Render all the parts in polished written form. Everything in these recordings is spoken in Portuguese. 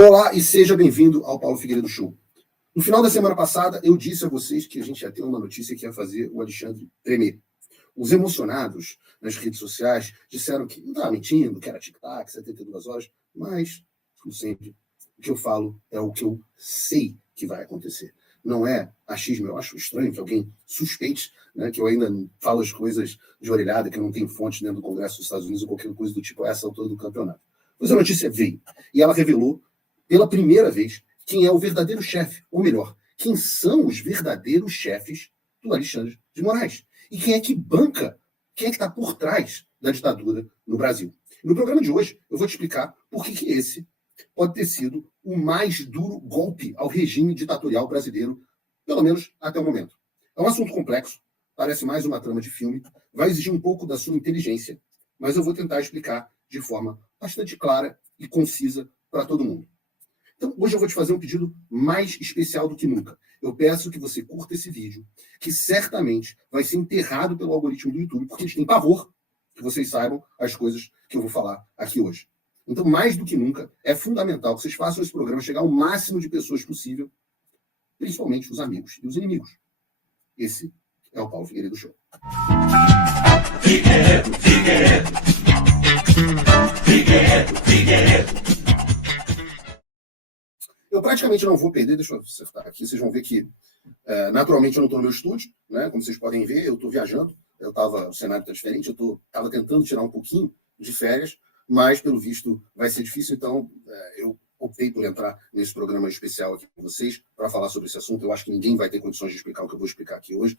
Olá e seja bem-vindo ao Paulo Figueiredo Show. No final da semana passada, eu disse a vocês que a gente ia ter uma notícia que ia fazer o Alexandre tremer. Os emocionados nas redes sociais disseram que não estava mentindo, que era tic-tac, 72 horas, mas, como sempre, o que eu falo é o que eu sei que vai acontecer. Não é achismo, eu acho estranho que alguém suspeite, né, que eu ainda falo as coisas de orelhada, que não tem fonte dentro do Congresso dos Estados Unidos ou qualquer coisa do tipo a essa altura do campeonato. Pois a notícia veio, e ela revelou pela primeira vez, quem é o verdadeiro chefe, ou melhor, quem são os verdadeiros chefes do Alexandre de Moraes. E quem é que banca, quem é que está por trás da ditadura no Brasil. No programa de hoje, eu vou te explicar por que esse pode ter sido o mais duro golpe ao regime ditatorial brasileiro, pelo menos até o momento. É um assunto complexo, parece mais uma trama de filme, vai exigir um pouco da sua inteligência, mas eu vou tentar explicar de forma bastante clara e concisa para todo mundo. Então, hoje eu vou te fazer um pedido mais especial do que nunca. Eu peço que você curta esse vídeo, que certamente vai ser enterrado pelo algoritmo do YouTube, porque eles têm pavor que vocês saibam as coisas que eu vou falar aqui hoje. Então, mais do que nunca, é fundamental que vocês façam esse programa chegar ao máximo de pessoas possível, principalmente os amigos e os inimigos. Esse é o Paulo Figueiredo Show. Figueiredo, Figueiredo. Figueiredo, Figueiredo. Eu praticamente não vou perder, deixa eu acertar aqui, vocês vão ver que naturalmente eu não estou no meu estúdio, né? Como vocês podem ver, eu estou viajando, o cenário está diferente, eu estava tentando tirar um pouquinho de férias, mas pelo visto vai ser difícil, então eu optei por entrar nesse programa especial aqui com vocês para falar sobre esse assunto. Eu acho que ninguém vai ter condições de explicar o que eu vou explicar aqui hoje,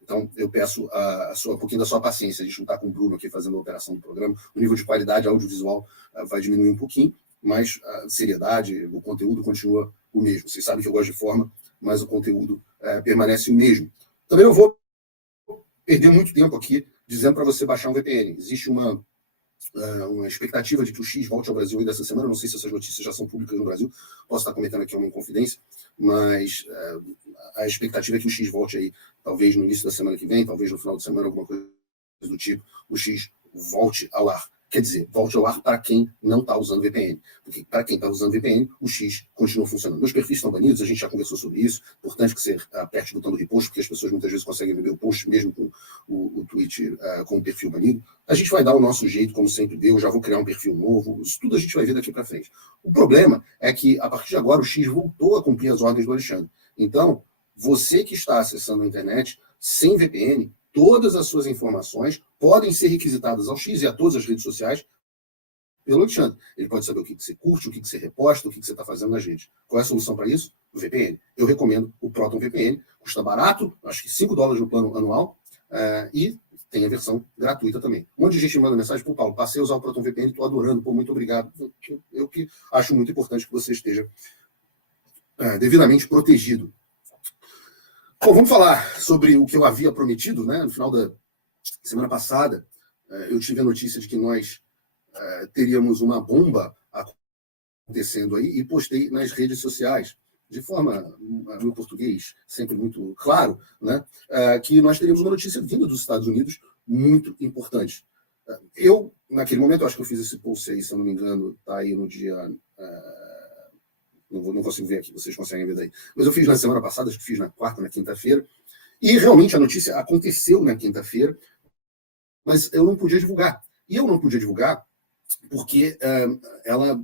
então eu peço um pouquinho da sua paciência. A gente não está com o Bruno aqui fazendo a operação do programa, o nível de qualidade audiovisual vai diminuir um pouquinho, mas a seriedade, o conteúdo continua o mesmo. Vocês sabem que eu gosto de forma, mas o conteúdo permanece o mesmo. Também não vou perder muito tempo aqui dizendo para você baixar um VPN. Existe uma expectativa de que o X volte ao Brasil ainda essa semana. Não sei se essas notícias já são públicas no Brasil. Posso estar comentando aqui uma inconfidência, mas a expectativa é que o X volte aí, talvez no início da semana que vem, talvez no final de semana, alguma coisa do tipo, o X volte ao ar. Quer dizer, volte ao ar para quem não está usando VPN. Porque para quem está usando VPN, o X continua funcionando. Meus perfis estão banidos, a gente já conversou sobre isso. Importante que você aperte o botão do repost, porque as pessoas muitas vezes conseguem ver o post mesmo com o tweet com o perfil banido. A gente vai dar o nosso jeito, como sempre deu. Eu já vou criar um perfil novo. Isso tudo a gente vai ver daqui para frente. O problema é que, a partir de agora, o X voltou a cumprir as ordens do Alexandre. Então, você que está acessando a internet sem VPN, todas as suas informações podem ser requisitadas ao X e a todas as redes sociais pelo Alexandre. Ele pode saber o que você curte, o que você reposta, o que você está fazendo nas redes. Qual é a solução para isso? O VPN. Eu recomendo o Proton VPN. Custa barato, acho que $5 no plano anual, e tem a versão gratuita também. Um monte de gente manda mensagem para o Paulo, passei a usar o Proton VPN, estou adorando, pô, muito obrigado. Eu que acho muito importante que você esteja devidamente protegido. Bom, vamos falar sobre o que eu havia prometido, né? No final da semana passada, eu tive a notícia de que nós teríamos uma bomba acontecendo aí e postei nas redes sociais, de forma, no português, sempre muito claro, né? Que nós teríamos uma notícia vinda dos Estados Unidos muito importante. Eu, naquele momento, acho que eu fiz esse post aí, se eu não me engano, está aí no dia... não consigo ver aqui, vocês conseguem ver daí. Mas eu fiz na semana passada, acho que fiz na quarta, na quinta-feira, e realmente a notícia aconteceu na quinta-feira, mas eu não podia divulgar. E eu não podia divulgar porque ela,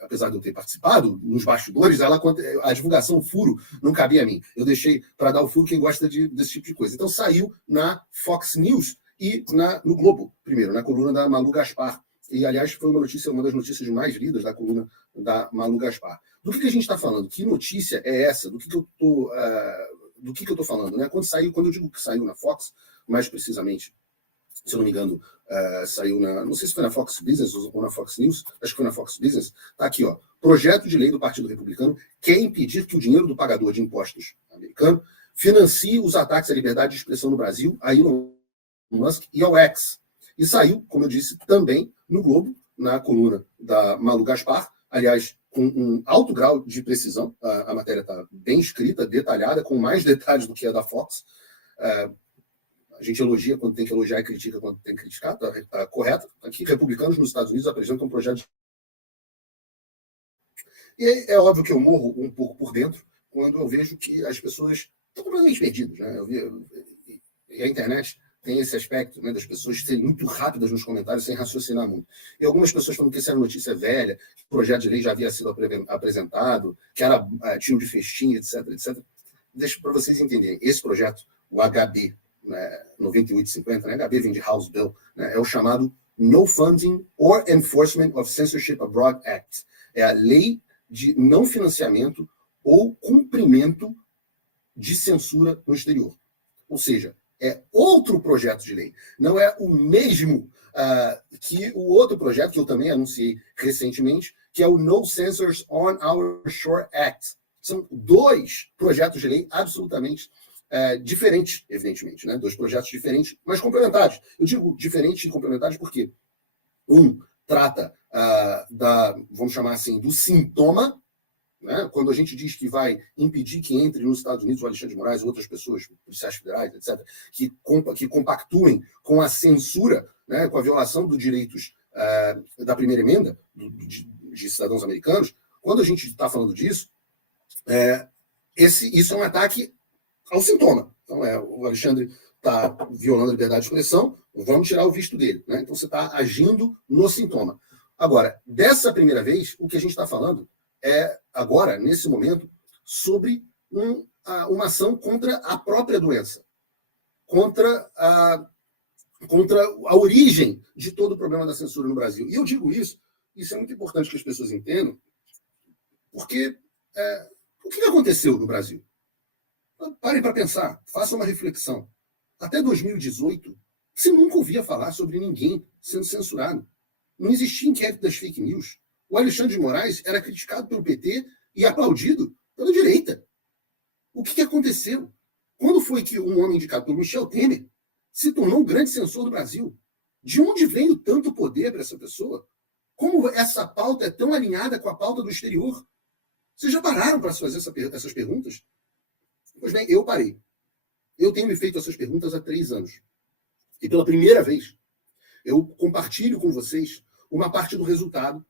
apesar de eu ter participado nos bastidores, a divulgação, o furo, não cabia a mim. Eu deixei para dar o furo quem gosta desse tipo de coisa. Então saiu na Fox News e no Globo, primeiro, na coluna da Malu Gaspar. E, aliás, foi uma das notícias mais lidas da coluna da Malu Gaspar. Do que a gente está falando? Que notícia é essa? Do que eu estou falando? Né? Quando eu digo que saiu na Fox, mais precisamente, se eu não me engano, saiu não sei se foi na Fox Business ou na Fox News, acho que foi na Fox Business, está aqui, ó, projeto de lei do Partido Republicano quer impedir que o dinheiro do pagador de impostos americano financie os ataques à liberdade de expressão no Brasil, a Elon Musk e ao X. E saiu, como eu disse, também no Globo, na coluna da Malu Gaspar, aliás, com um alto grau de precisão, a matéria está bem escrita, detalhada, com mais detalhes do que a da Fox. A gente elogia quando tem que elogiar e critica quando tem que criticar, está correto. Aqui, republicanos nos Estados Unidos apresentam um projeto E é óbvio que eu morro um pouco por dentro quando eu vejo que as pessoas estão completamente perdidas. Né? E a internet tem esse aspecto, né, das pessoas serem muito rápidas nos comentários sem raciocinar muito. E algumas pessoas falam que isso era notícia velha, que o projeto de lei já havia sido apresentado, que era tiro de festinha, etc, etc. Deixa para vocês entenderem. Esse projeto, o HB, né, 9850, né, HB vem de House Bill, né, é o chamado No Funding or Enforcement of Censorship Abroad Act. É a lei de não financiamento ou cumprimento de censura no exterior. Ou seja, é outro projeto de lei. Não é o mesmo que o outro projeto que eu também anunciei recentemente, que é o No Censors on Our Shore Act. São dois projetos de lei absolutamente diferentes, evidentemente. Né? Dois projetos diferentes, mas complementares. Eu digo diferentes e complementares porque um trata vamos chamar assim, do sintoma, né? Quando a gente diz que vai impedir que entre nos Estados Unidos o Alexandre de Moraes e outras pessoas, policiais federais, etc., que compactuem com a censura, né, com a violação dos direitos da primeira emenda de cidadãos americanos, quando a gente está falando disso, isso é um ataque ao sintoma. Então, o Alexandre está violando a liberdade de expressão, vamos tirar o visto dele. Né? Então, você está agindo no sintoma. Agora, dessa primeira vez, o que a gente está falando é, agora, nesse momento, sobre uma ação contra a própria doença, contra a origem de todo o problema da censura no Brasil. E eu digo isso é muito importante que as pessoas entendam, porque o que aconteceu no Brasil? Parem para pensar, façam uma reflexão. Até 2018, você nunca ouvia falar sobre ninguém sendo censurado. Não existia inquérito das fake news. O Alexandre de Moraes era criticado pelo PT e aplaudido pela direita. O que aconteceu? Quando foi que um homem indicado pelo Michel Temer se tornou um grande censor do Brasil? De onde veio tanto poder para essa pessoa? Como essa pauta é tão alinhada com a pauta do exterior? Vocês já pararam para fazer essas perguntas? Pois bem, eu parei. Eu tenho me feito essas perguntas há 3 anos. E pela primeira vez, eu compartilho com vocês uma parte do resultado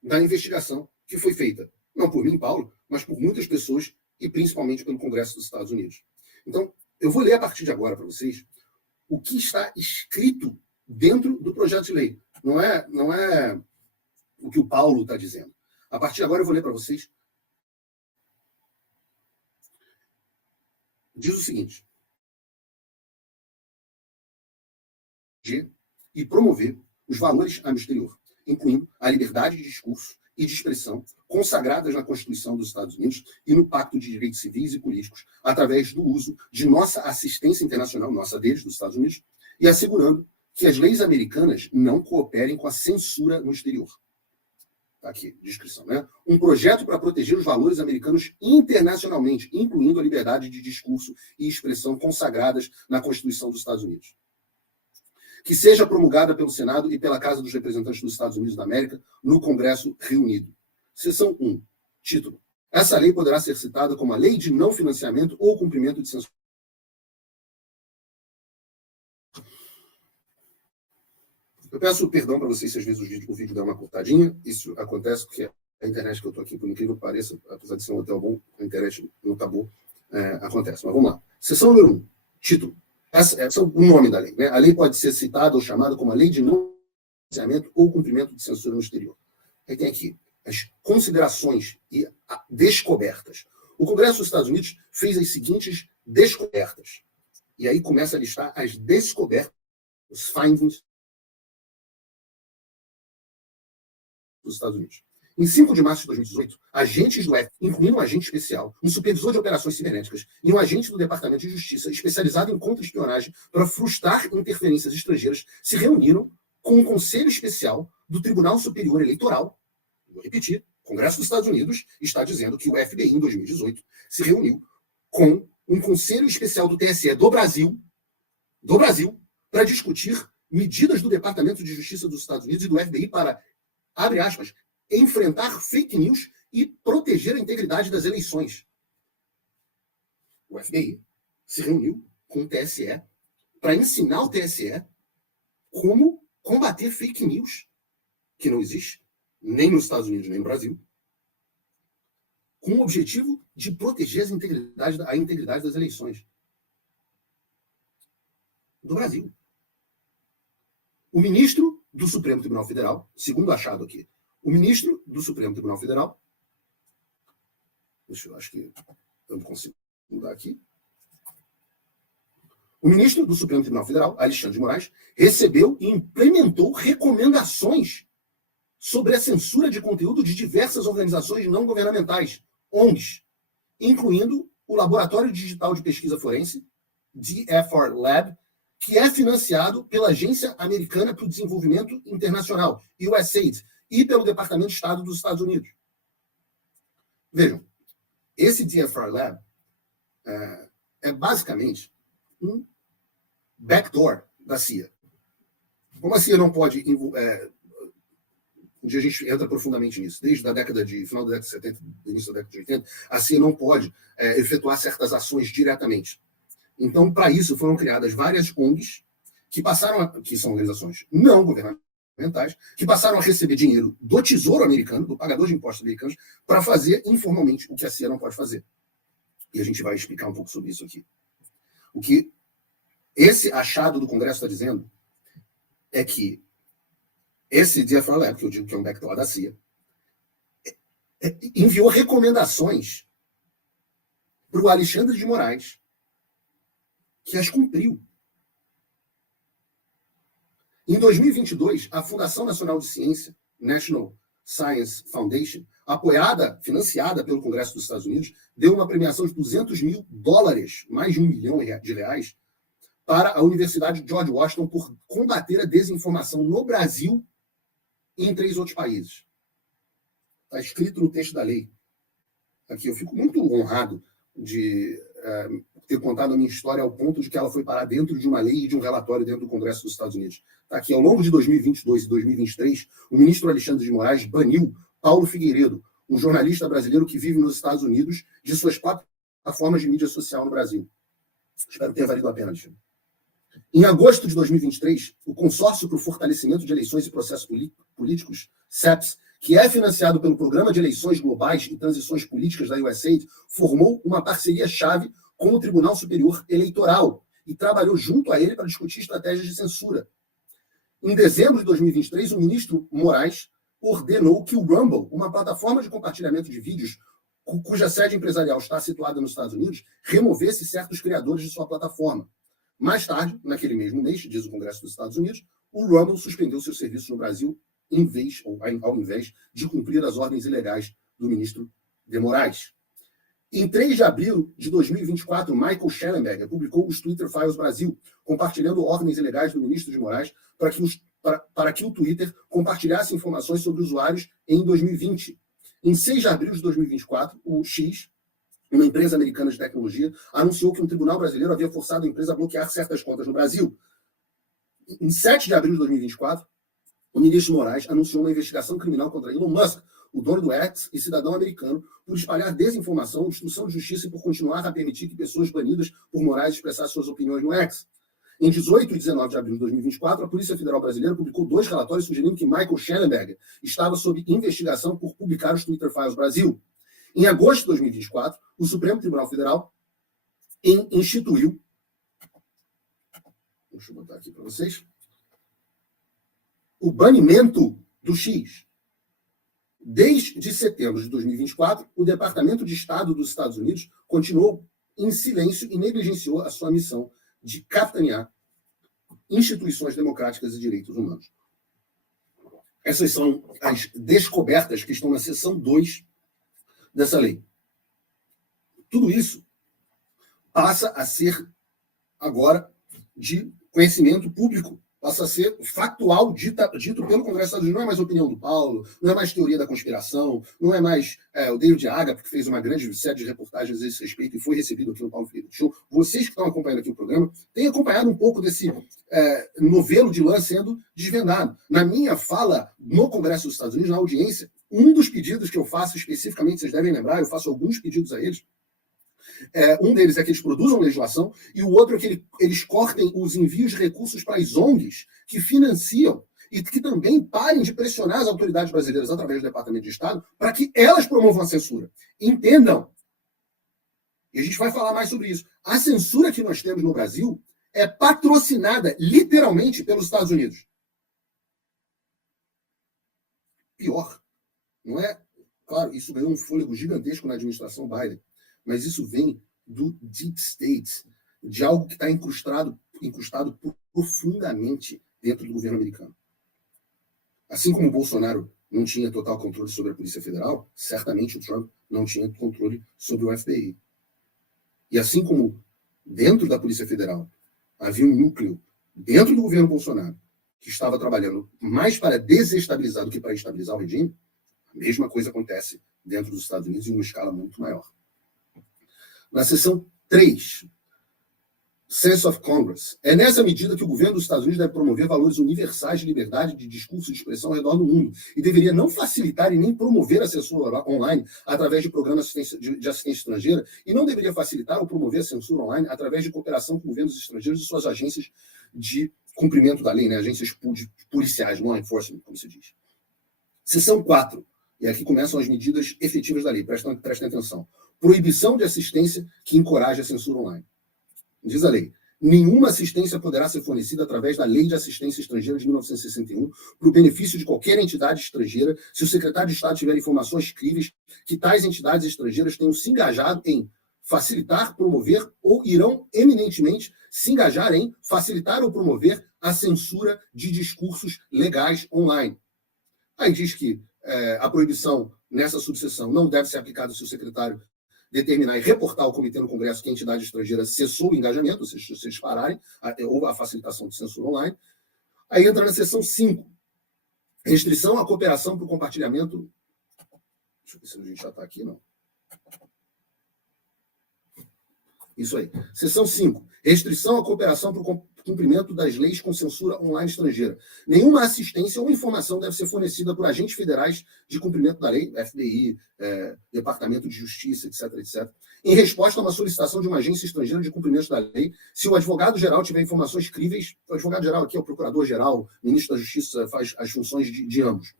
da investigação que foi feita, não por mim, Paulo, mas por muitas pessoas e principalmente pelo Congresso dos Estados Unidos. Então, eu vou ler a partir de agora para vocês o que está escrito dentro do projeto de lei. Não é o que o Paulo está dizendo. A partir de agora eu vou ler para vocês. Diz o seguinte: e promover os valores no exterior, incluindo a liberdade de discurso e de expressão consagradas na Constituição dos Estados Unidos e no Pacto de Direitos Civis e Políticos, através do uso de nossa assistência internacional, nossa deles, dos Estados Unidos, e assegurando que as leis americanas não cooperem com a censura no exterior. Está aqui, descrição, né? Um projeto para proteger os valores americanos internacionalmente, incluindo a liberdade de discurso e expressão consagradas na Constituição dos Estados Unidos. Que seja promulgada pelo Senado e pela Casa dos Representantes dos Estados Unidos da América no Congresso reunido. Seção 1. Título. Essa lei poderá ser citada como a Lei de Não Financiamento ou Cumprimento de Censura. Eu peço perdão para vocês se às vezes o vídeo dá uma cortadinha. Isso acontece porque a internet que eu estou aqui, por incrível que pareça, apesar de ser um hotel bom, a internet não está boa, acontece. Mas vamos lá. Seção número 1. Título. Esse é o nome da lei. Né? A lei pode ser citada ou chamada como a Lei de Não Financiamento ou Cumprimento de Censura no Exterior. Aí tem aqui as considerações e descobertas. O Congresso dos Estados Unidos fez as seguintes descobertas. E aí começa a listar as descobertas, os findings dos Estados Unidos. Em 5 de março de 2018, agentes do FBI, incluindo um agente especial, um supervisor de operações cibernéticas e um agente do Departamento de Justiça especializado em contra-espionagem para frustrar interferências estrangeiras, se reuniram com um conselho especial do Tribunal Superior Eleitoral. Vou repetir, o Congresso dos Estados Unidos está dizendo que o FBI, em 2018, se reuniu com um conselho especial do TSE do Brasil, para discutir medidas do Departamento de Justiça dos Estados Unidos e do FBI para, abre aspas, enfrentar fake news e proteger a integridade das eleições. O FBI se reuniu com o TSE para ensinar o TSE como combater fake news, que não existe nem nos Estados Unidos nem no Brasil, com o objetivo de proteger a integridade das eleições do Brasil. O ministro do Supremo Tribunal Federal, segundo achado aqui, o ministro do Supremo Tribunal Federal, acho que eu não consigo mudar aqui. O ministro do Supremo Tribunal Federal, Alexandre de Moraes, recebeu e implementou recomendações sobre a censura de conteúdo de diversas organizações não governamentais, ONGs, incluindo o Laboratório Digital de Pesquisa Forense, DFR Lab, que é financiado pela Agência Americana para o Desenvolvimento Internacional, USAID, e pelo Departamento de Estado dos Estados Unidos. Vejam, esse DFR Lab é basicamente um backdoor da CIA. Como a CIA não pode... um dia a gente entra profundamente nisso. Desde a final da década de 70, início da década de 80, a CIA não pode efetuar certas ações diretamente. Então, para isso, foram criadas várias ONGs que são organizações não governamentais, que passaram a receber dinheiro do Tesouro americano, do pagador de impostos americanos, para fazer informalmente o que a CIA não pode fazer. E a gente vai explicar um pouco sobre isso aqui. O que esse achado do Congresso está dizendo é que esse DFR Lab, que eu digo que é um backdoor da CIA, enviou recomendações para o Alexandre de Moraes, que as cumpriu. Em 2022, a Fundação Nacional de Ciência, National Science Foundation, financiada pelo Congresso dos Estados Unidos, deu uma premiação de $200 mil, mais de R$1 milhão, para a Universidade de George Washington por combater a desinformação no Brasil e em 3 outros países. Está escrito no texto da lei. Aqui eu fico muito honrado de ter contado a minha história ao ponto de que ela foi parar dentro de uma lei e de um relatório dentro do Congresso dos Estados Unidos. Tá aqui, ao longo de 2022 e 2023, o ministro Alexandre de Moraes baniu Paulo Figueiredo, um jornalista brasileiro que vive nos Estados Unidos, de suas plataformas de mídia social no Brasil. Espero que tenha valido a pena, Alexandre. Em agosto de 2023, o Consórcio para o Fortalecimento de Eleições e Processos Políticos, CEPS, que é financiado pelo Programa de Eleições Globais e Transições Políticas da USAID, formou uma parceria-chave com o Tribunal Superior Eleitoral e trabalhou junto a ele para discutir estratégias de censura. Em dezembro de 2023, o ministro Moraes ordenou que o Rumble, uma plataforma de compartilhamento de vídeos cuja sede empresarial está situada nos Estados Unidos, removesse certos criadores de sua plataforma. Mais tarde, naquele mesmo mês, diz o Congresso dos Estados Unidos, o Rumble suspendeu seus serviços no Brasil ao invés de cumprir as ordens ilegais do ministro de Moraes. Em 3 de abril de 2024, Michael Schellenberger publicou os Twitter Files Brasil, compartilhando ordens ilegais do ministro de Moraes para que o Twitter compartilhasse informações sobre usuários em 2020. Em 6 de abril de 2024, o X, uma empresa americana de tecnologia, anunciou que um tribunal brasileiro havia forçado a empresa a bloquear certas contas no Brasil. Em 7 de abril de 2024, o ministro Moraes anunciou uma investigação criminal contra Elon Musk, o dono do X e cidadão americano, por espalhar desinformação, obstrução de justiça e por continuar a permitir que pessoas banidas por Moraes expressassem suas opiniões no X. Em 18 e 19 de abril de 2024, a Polícia Federal Brasileira publicou 2 relatórios sugerindo que Michael Schellenberger estava sob investigação por publicar os Twitter Files Brasil. Em agosto de 2024, o Supremo Tribunal Federal instituiu... Deixa eu botar aqui para vocês. O banimento do X. Desde setembro de 2024, o Departamento de Estado dos Estados Unidos continuou em silêncio e negligenciou a sua missão de capitanear instituições democráticas e direitos humanos. Essas são as descobertas que estão na seção 2 dessa lei. Tudo isso passa a ser agora de conhecimento público, passa a ser factual, dito pelo Congresso dos Estados Unidos. Não é mais opinião do Paulo, não é mais teoria da conspiração, não é mais o David Agape, que fez uma grande série de reportagens a esse respeito e foi recebido aqui no Paulo Freire Show. Vocês que estão acompanhando aqui o programa têm acompanhado um pouco desse novelo de lã sendo desvendado. Na minha fala no Congresso dos Estados Unidos, na audiência, um dos pedidos que eu faço especificamente, vocês devem lembrar, eu faço alguns pedidos a eles. Um deles é que eles produzam legislação e o outro é que eles cortem os envios de recursos para as ONGs que financiam e que também parem de pressionar as autoridades brasileiras através do Departamento de Estado para que elas promovam a censura. Entendam. E a gente vai falar mais sobre isso. A censura que nós temos no Brasil é patrocinada, literalmente, pelos Estados Unidos. Pior. Não é? Claro, isso ganhou um fôlego gigantesco na administração Biden, mas isso vem do Deep State, de algo que está incrustado profundamente dentro do governo americano. Assim como o Bolsonaro não tinha total controle sobre a Polícia Federal, certamente o Trump não tinha controle sobre o FBI. E assim como dentro da Polícia Federal havia um núcleo dentro do governo Bolsonaro que estava trabalhando mais para desestabilizar do que para estabilizar o regime, a mesma coisa acontece dentro dos Estados Unidos em uma escala muito maior. Na seção 3, Sense of Congress, é nessa medida que o governo dos Estados Unidos deve promover valores universais de liberdade de discurso e de expressão ao redor do mundo e deveria não facilitar e nem promover a censura online através de programas de assistência estrangeira e não deveria facilitar ou promover a censura online através de cooperação com governos estrangeiros e suas agências de cumprimento da lei, né? Agências policiais, law enforcement, como se diz. Seção 4, e aqui começam as medidas efetivas da lei, prestem atenção. Proibição de assistência que encoraje a censura online. Diz a lei, nenhuma assistência poderá ser fornecida através da Lei de Assistência Estrangeira de 1961 para o benefício de qualquer entidade estrangeira se o secretário de Estado tiver informações críveis que tais entidades estrangeiras tenham se engajado em facilitar, promover ou irão eminentemente se engajar em facilitar ou promover a censura de discursos legais online. Aí diz que a proibição nessa subseção não deve ser aplicada se o secretário determinar e reportar ao comitê no Congresso que a entidade estrangeira cessou o engajamento, ou seja, se eles pararem, ou a facilitação de censura online. Aí entra na seção 5, restrição à cooperação para o compartilhamento. Deixa eu ver se a gente já está aqui, não. Isso aí. Seção 5, restrição à cooperação para o cumprimento das leis com censura online estrangeira. Nenhuma assistência ou informação deve ser fornecida por agentes federais de cumprimento da lei, FBI, Departamento de Justiça, etc., etc., em resposta a uma solicitação de uma agência estrangeira de cumprimento da lei, se o advogado-geral tiver informações críveis, o advogado-geral aqui é o procurador-geral, ministro da Justiça, faz as funções de ambos,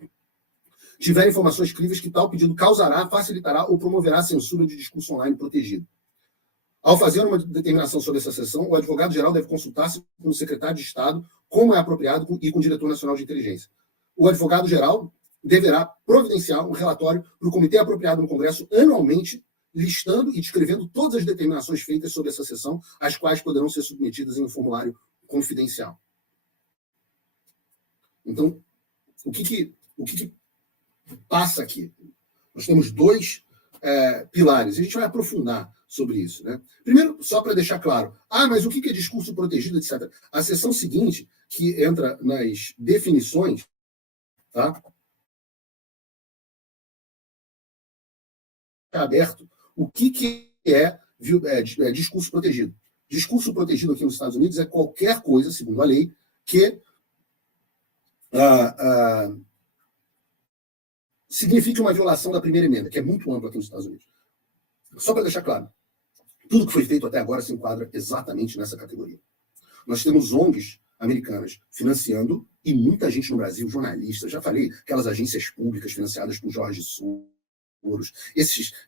tiver informações críveis que tal pedido causará, facilitará ou promoverá a censura de discurso online protegido. Ao fazer uma determinação sobre essa sessão, o advogado-geral deve consultar-se com o secretário de Estado, como é apropriado, e com o diretor nacional de inteligência. O advogado-geral deverá providenciar um relatório para o comitê apropriado no Congresso anualmente, listando e descrevendo todas as determinações feitas sobre essa sessão, as quais poderão ser submetidas em um formulário confidencial. Então, o que passa aqui? Nós temos dois pilares. A gente vai aprofundar sobre isso, né? Primeiro, só para deixar claro, mas o que é discurso protegido, etc. A seção seguinte, que entra nas definições, tá? Está aberto o que é discurso protegido. Discurso protegido aqui nos Estados Unidos é qualquer coisa, segundo a lei, que signifique uma violação da primeira emenda, que é muito ampla aqui nos Estados Unidos. Só para deixar claro, tudo que foi feito até agora se enquadra exatamente nessa categoria. Nós temos ONGs americanas financiando, e muita gente no Brasil, jornalistas, já falei, aquelas agências públicas financiadas por Jorge Soros,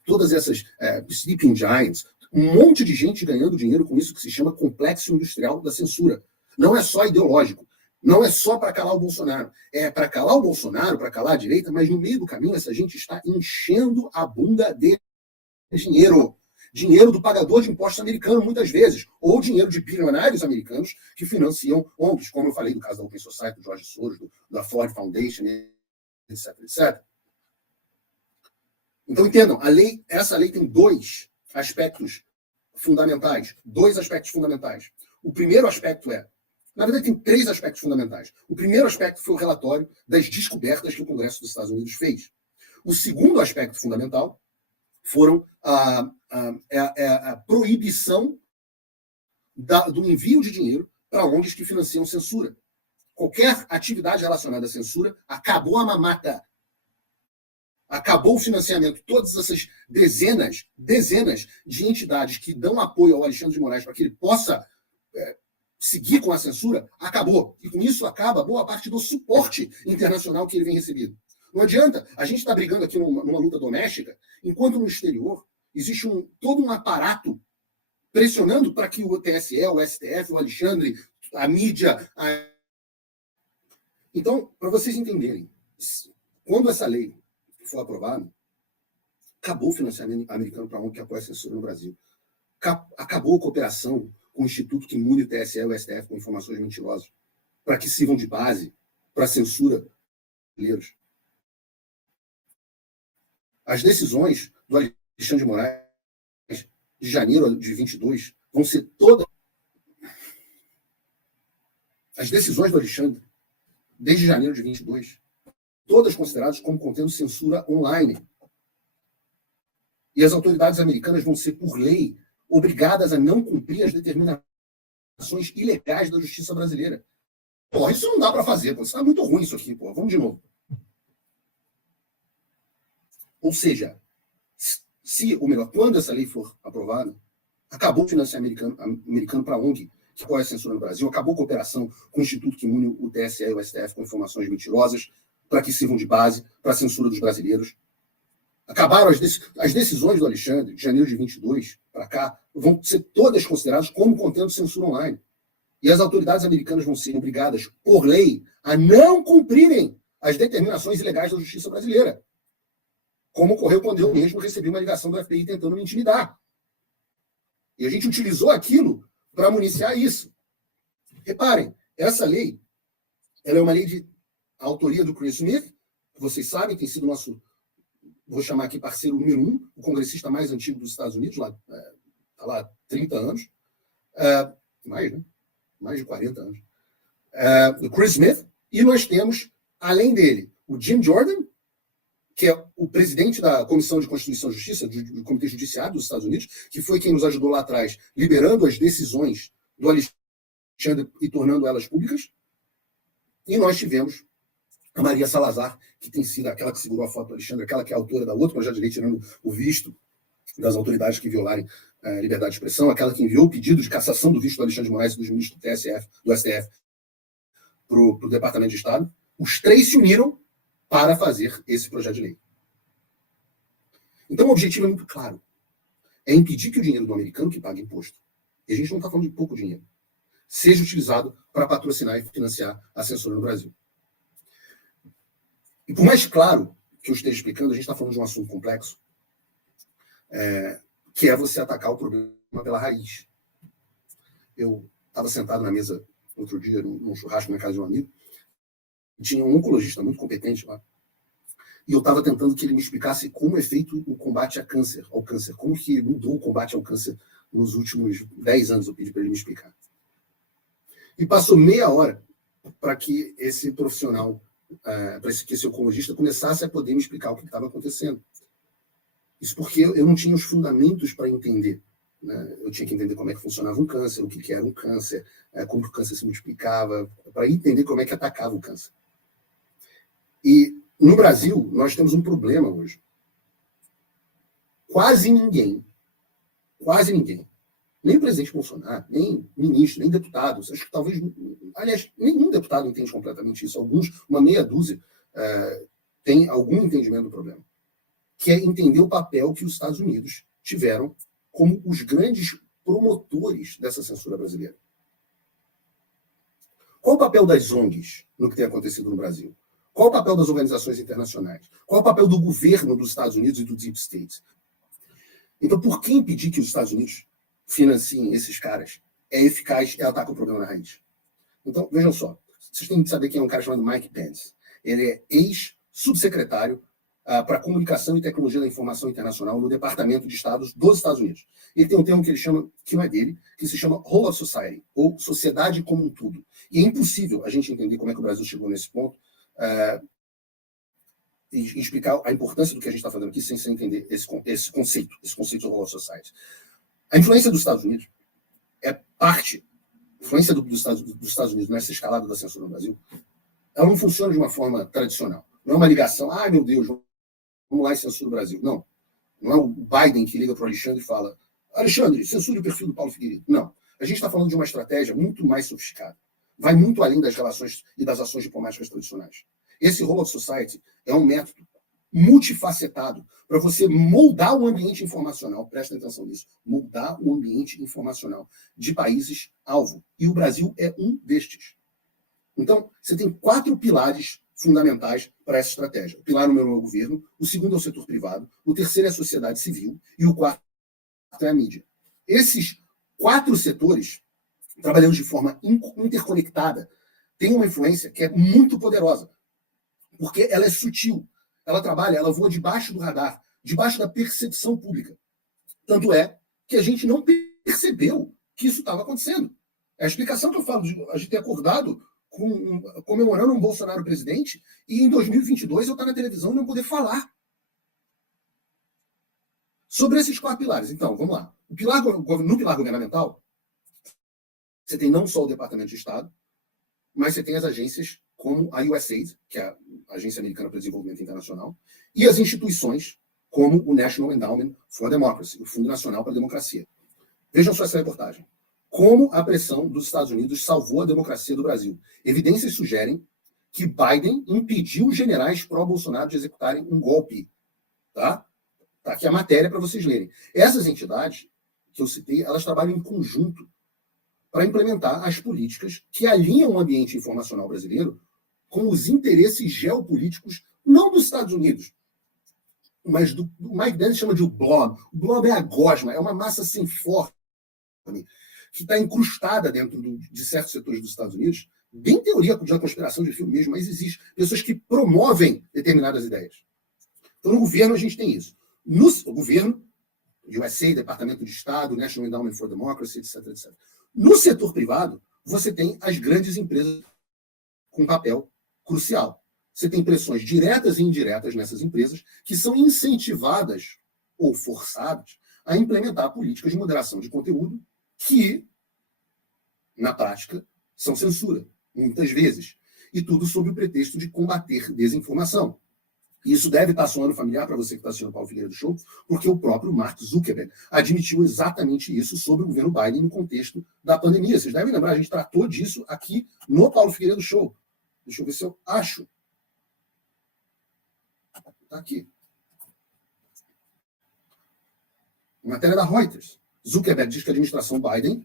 todas essas Sleeping Giants, um monte de gente ganhando dinheiro com isso que se chama complexo industrial da censura. Não é só ideológico, não é só para calar o Bolsonaro. É para calar o Bolsonaro, para calar a direita, mas no meio do caminho essa gente está enchendo a bunda de dinheiro. Dinheiro do pagador de impostos americano, muitas vezes, ou dinheiro de bilionários americanos que financiam ONGs, como eu falei do caso da Open Society, do Jorge Soros, da Ford Foundation, etc., etc. Então, entendam, essa lei tem dois aspectos fundamentais. O primeiro aspecto na verdade, tem três aspectos fundamentais. O primeiro aspecto foi o relatório das descobertas que o Congresso dos Estados Unidos fez. O segundo aspecto fundamental foram a proibição do envio de dinheiro para ONGs que financiam censura. Qualquer atividade relacionada à censura, acabou a mamata. Acabou o financiamento. Todas essas dezenas de entidades que dão apoio ao Alexandre de Moraes para que ele possa seguir com a censura, acabou. E com isso acaba boa parte do suporte internacional que ele vem recebendo. Não adianta a gente estar brigando aqui numa luta doméstica, enquanto no exterior existe todo um aparato pressionando para que o TSE, o STF, o Alexandre, a mídia... Então, para vocês entenderem, quando essa lei for aprovada, acabou o financiamento americano para ONG que apoia a censura no Brasil. Acabou a cooperação com o Instituto que mune o TSE e o STF com informações mentirosas, para que sirvam de base para a censura brasileiros. As decisões do Alexandre de Moraes, de janeiro de 22, vão ser todas... As decisões do Alexandre, desde janeiro de 22, todas consideradas como contendo censura online. E as autoridades americanas vão ser, por lei, obrigadas a não cumprir as determinações ilegais da justiça brasileira. Pô, isso não dá para fazer, pô. Isso tá muito ruim isso aqui, pô. Vamos de novo. Ou seja, ou melhor, quando essa lei for aprovada, acabou o financiamento americano para a ONG que apoia a censura no Brasil, acabou a cooperação com o Instituto que une o TSE e o STF com informações mentirosas para que sirvam de base para a censura dos brasileiros. Acabaram as decisões do Alexandre, de janeiro de 22 para cá, vão ser todas consideradas como contendo censura online. E as autoridades americanas vão ser obrigadas, por lei, a não cumprirem as determinações ilegais da justiça brasileira. Como ocorreu quando eu mesmo recebi uma ligação do FBI tentando me intimidar. E a gente utilizou aquilo para municiar isso. Reparem, essa lei, ela é uma lei de autoria do Chris Smith, que vocês sabem, tem sido nosso, vou chamar aqui parceiro número 1, o congressista mais antigo dos Estados Unidos, está lá há 30 anos. Mais, né? Mais de 40 anos. O Chris Smith, e nós temos, além dele, o Jim Jordan, que é o presidente da Comissão de Constituição e Justiça, do Comitê Judiciário dos Estados Unidos, que foi quem nos ajudou lá atrás, liberando as decisões do Alexandre e tornando elas públicas. E nós tivemos a Maria Salazar, que tem sido aquela que segurou a foto do Alexandre, aquela que é autora da outra projeto de lei tirando o visto das autoridades que violarem a liberdade de expressão, aquela que enviou o pedido de cassação do visto do Alexandre de Moraes e dos ministros do STF para o Departamento de Estado. Os três se uniram para fazer esse projeto de lei. Então, o objetivo é muito claro. É impedir que o dinheiro do americano que paga imposto, e a gente não está falando de pouco dinheiro, seja utilizado para patrocinar e financiar a censura no Brasil. E por mais claro que eu esteja explicando, a gente está falando de um assunto complexo, que é você atacar o problema pela raiz. Eu estava sentado na mesa outro dia, num churrasco na casa de um amigo, tinha um oncologista muito competente lá, e eu estava tentando que ele me explicasse como é feito o combate ao câncer, como que mudou o combate ao câncer nos últimos 10 anos, eu pedi para ele me explicar. E passou meia hora para que esse profissional, para que esse oncologista começasse a poder me explicar o que estava acontecendo. Isso porque eu não tinha os fundamentos para entender. Né? Eu tinha que entender como é que funcionava um câncer, o que era um câncer, como o câncer se multiplicava, para entender como é que atacava o câncer. E no Brasil, nós temos um problema hoje. Quase ninguém, nem o presidente Bolsonaro, nem ministro, nem deputados, acho que talvez, aliás, nenhum deputado entende completamente isso, uma meia dúzia, tem algum entendimento do problema, que é entender o papel que os Estados Unidos tiveram como os grandes promotores dessa censura brasileira. Qual o papel das ONGs no que tem acontecido no Brasil? Qual o papel das organizações internacionais? Qual o papel do governo dos Estados Unidos e do Deep State? Então, por que impedir que os Estados Unidos financiem esses caras é eficaz e ataca o problema na raiz? Então, vejam só. Vocês têm que saber quem é um cara chamado Mike Pence. Ele é ex-subsecretário para Comunicação e Tecnologia da Informação Internacional no Departamento de Estado dos Estados Unidos. Ele tem um termo que ele chama, que não é dele, que se chama Whole of Society, ou Sociedade como um Tudo. E é impossível a gente entender como é que o Brasil chegou nesse ponto e explicar a importância do que a gente está fazendo aqui sem entender esse conceito de Whole of Society. A influência dos Estados Unidos é parte, a influência dos Estados Unidos nessa escalada da censura no Brasil, ela não funciona de uma forma tradicional. Não é uma ligação, meu Deus, vamos lá e censura o Brasil. Não é o Biden que liga para o Alexandre e fala: Alexandre, censure o perfil do Paulo Figueiredo. Não. A gente está falando de uma estratégia muito mais sofisticada. Vai muito além das relações e das ações diplomáticas tradicionais. Esse Role of Society é um método multifacetado para você moldar o ambiente informacional, presta atenção nisso, moldar o ambiente informacional de países-alvo. E o Brasil é um destes. Então, você tem 4 pilares fundamentais para essa estratégia. O pilar número 1 é o governo, o segundo é o setor privado, o terceiro é a sociedade civil e o quarto é a mídia. Esses 4 setores, trabalhando de forma interconectada, têm uma influência que é muito poderosa, porque ela é sutil. Ela trabalha, ela voa debaixo do radar, debaixo da percepção pública. Tanto é que a gente não percebeu que isso estava acontecendo. É a explicação que eu falo de a gente ter acordado comemorando um Bolsonaro presidente e em 2022 eu estar na televisão e não poder falar sobre esses 4 pilares. Então, vamos lá. No pilar governamental, você tem não só o Departamento de Estado, mas você tem as agências como a USAID, que é a Agência Americana para o Desenvolvimento Internacional, e as instituições como o National Endowment for Democracy, o Fundo Nacional para a Democracia. Vejam só essa reportagem. Como a pressão dos Estados Unidos salvou a democracia do Brasil. Evidências sugerem que Biden impediu os generais pró-Bolsonaro de executarem um golpe. Tá aqui a matéria para vocês lerem. Essas entidades que eu citei, elas trabalham em conjunto para implementar as políticas que alinham o ambiente informacional brasileiro com os interesses geopolíticos, não dos Estados Unidos, mas o Mike Dance chama de o blob. O blob é a gosma, é uma massa sem forma, que está incrustada dentro de certos setores dos Estados Unidos, bem teoria de uma conspiração de filme mesmo, mas existe pessoas que promovem determinadas ideias. Então, no governo, a gente tem isso. No governo, USA, Departamento de Estado, National Endowment for Democracy, etc, etc. No setor privado, você tem as grandes empresas com papel crucial. Você tem pressões diretas e indiretas nessas empresas que são incentivadas ou forçadas a implementar políticas de moderação de conteúdo que, na prática, são censura, muitas vezes. E tudo sob o pretexto de combater desinformação. E isso deve estar soando familiar para você que está assistindo o Paulo Figueiredo Show, porque o próprio Mark Zuckerberg admitiu exatamente isso sobre o governo Biden no contexto da pandemia. Vocês devem lembrar, a gente tratou disso aqui no Paulo Figueiredo Show. Deixa eu ver se eu acho. Está aqui. Matéria da Reuters. Zuckerberg diz que a administração Biden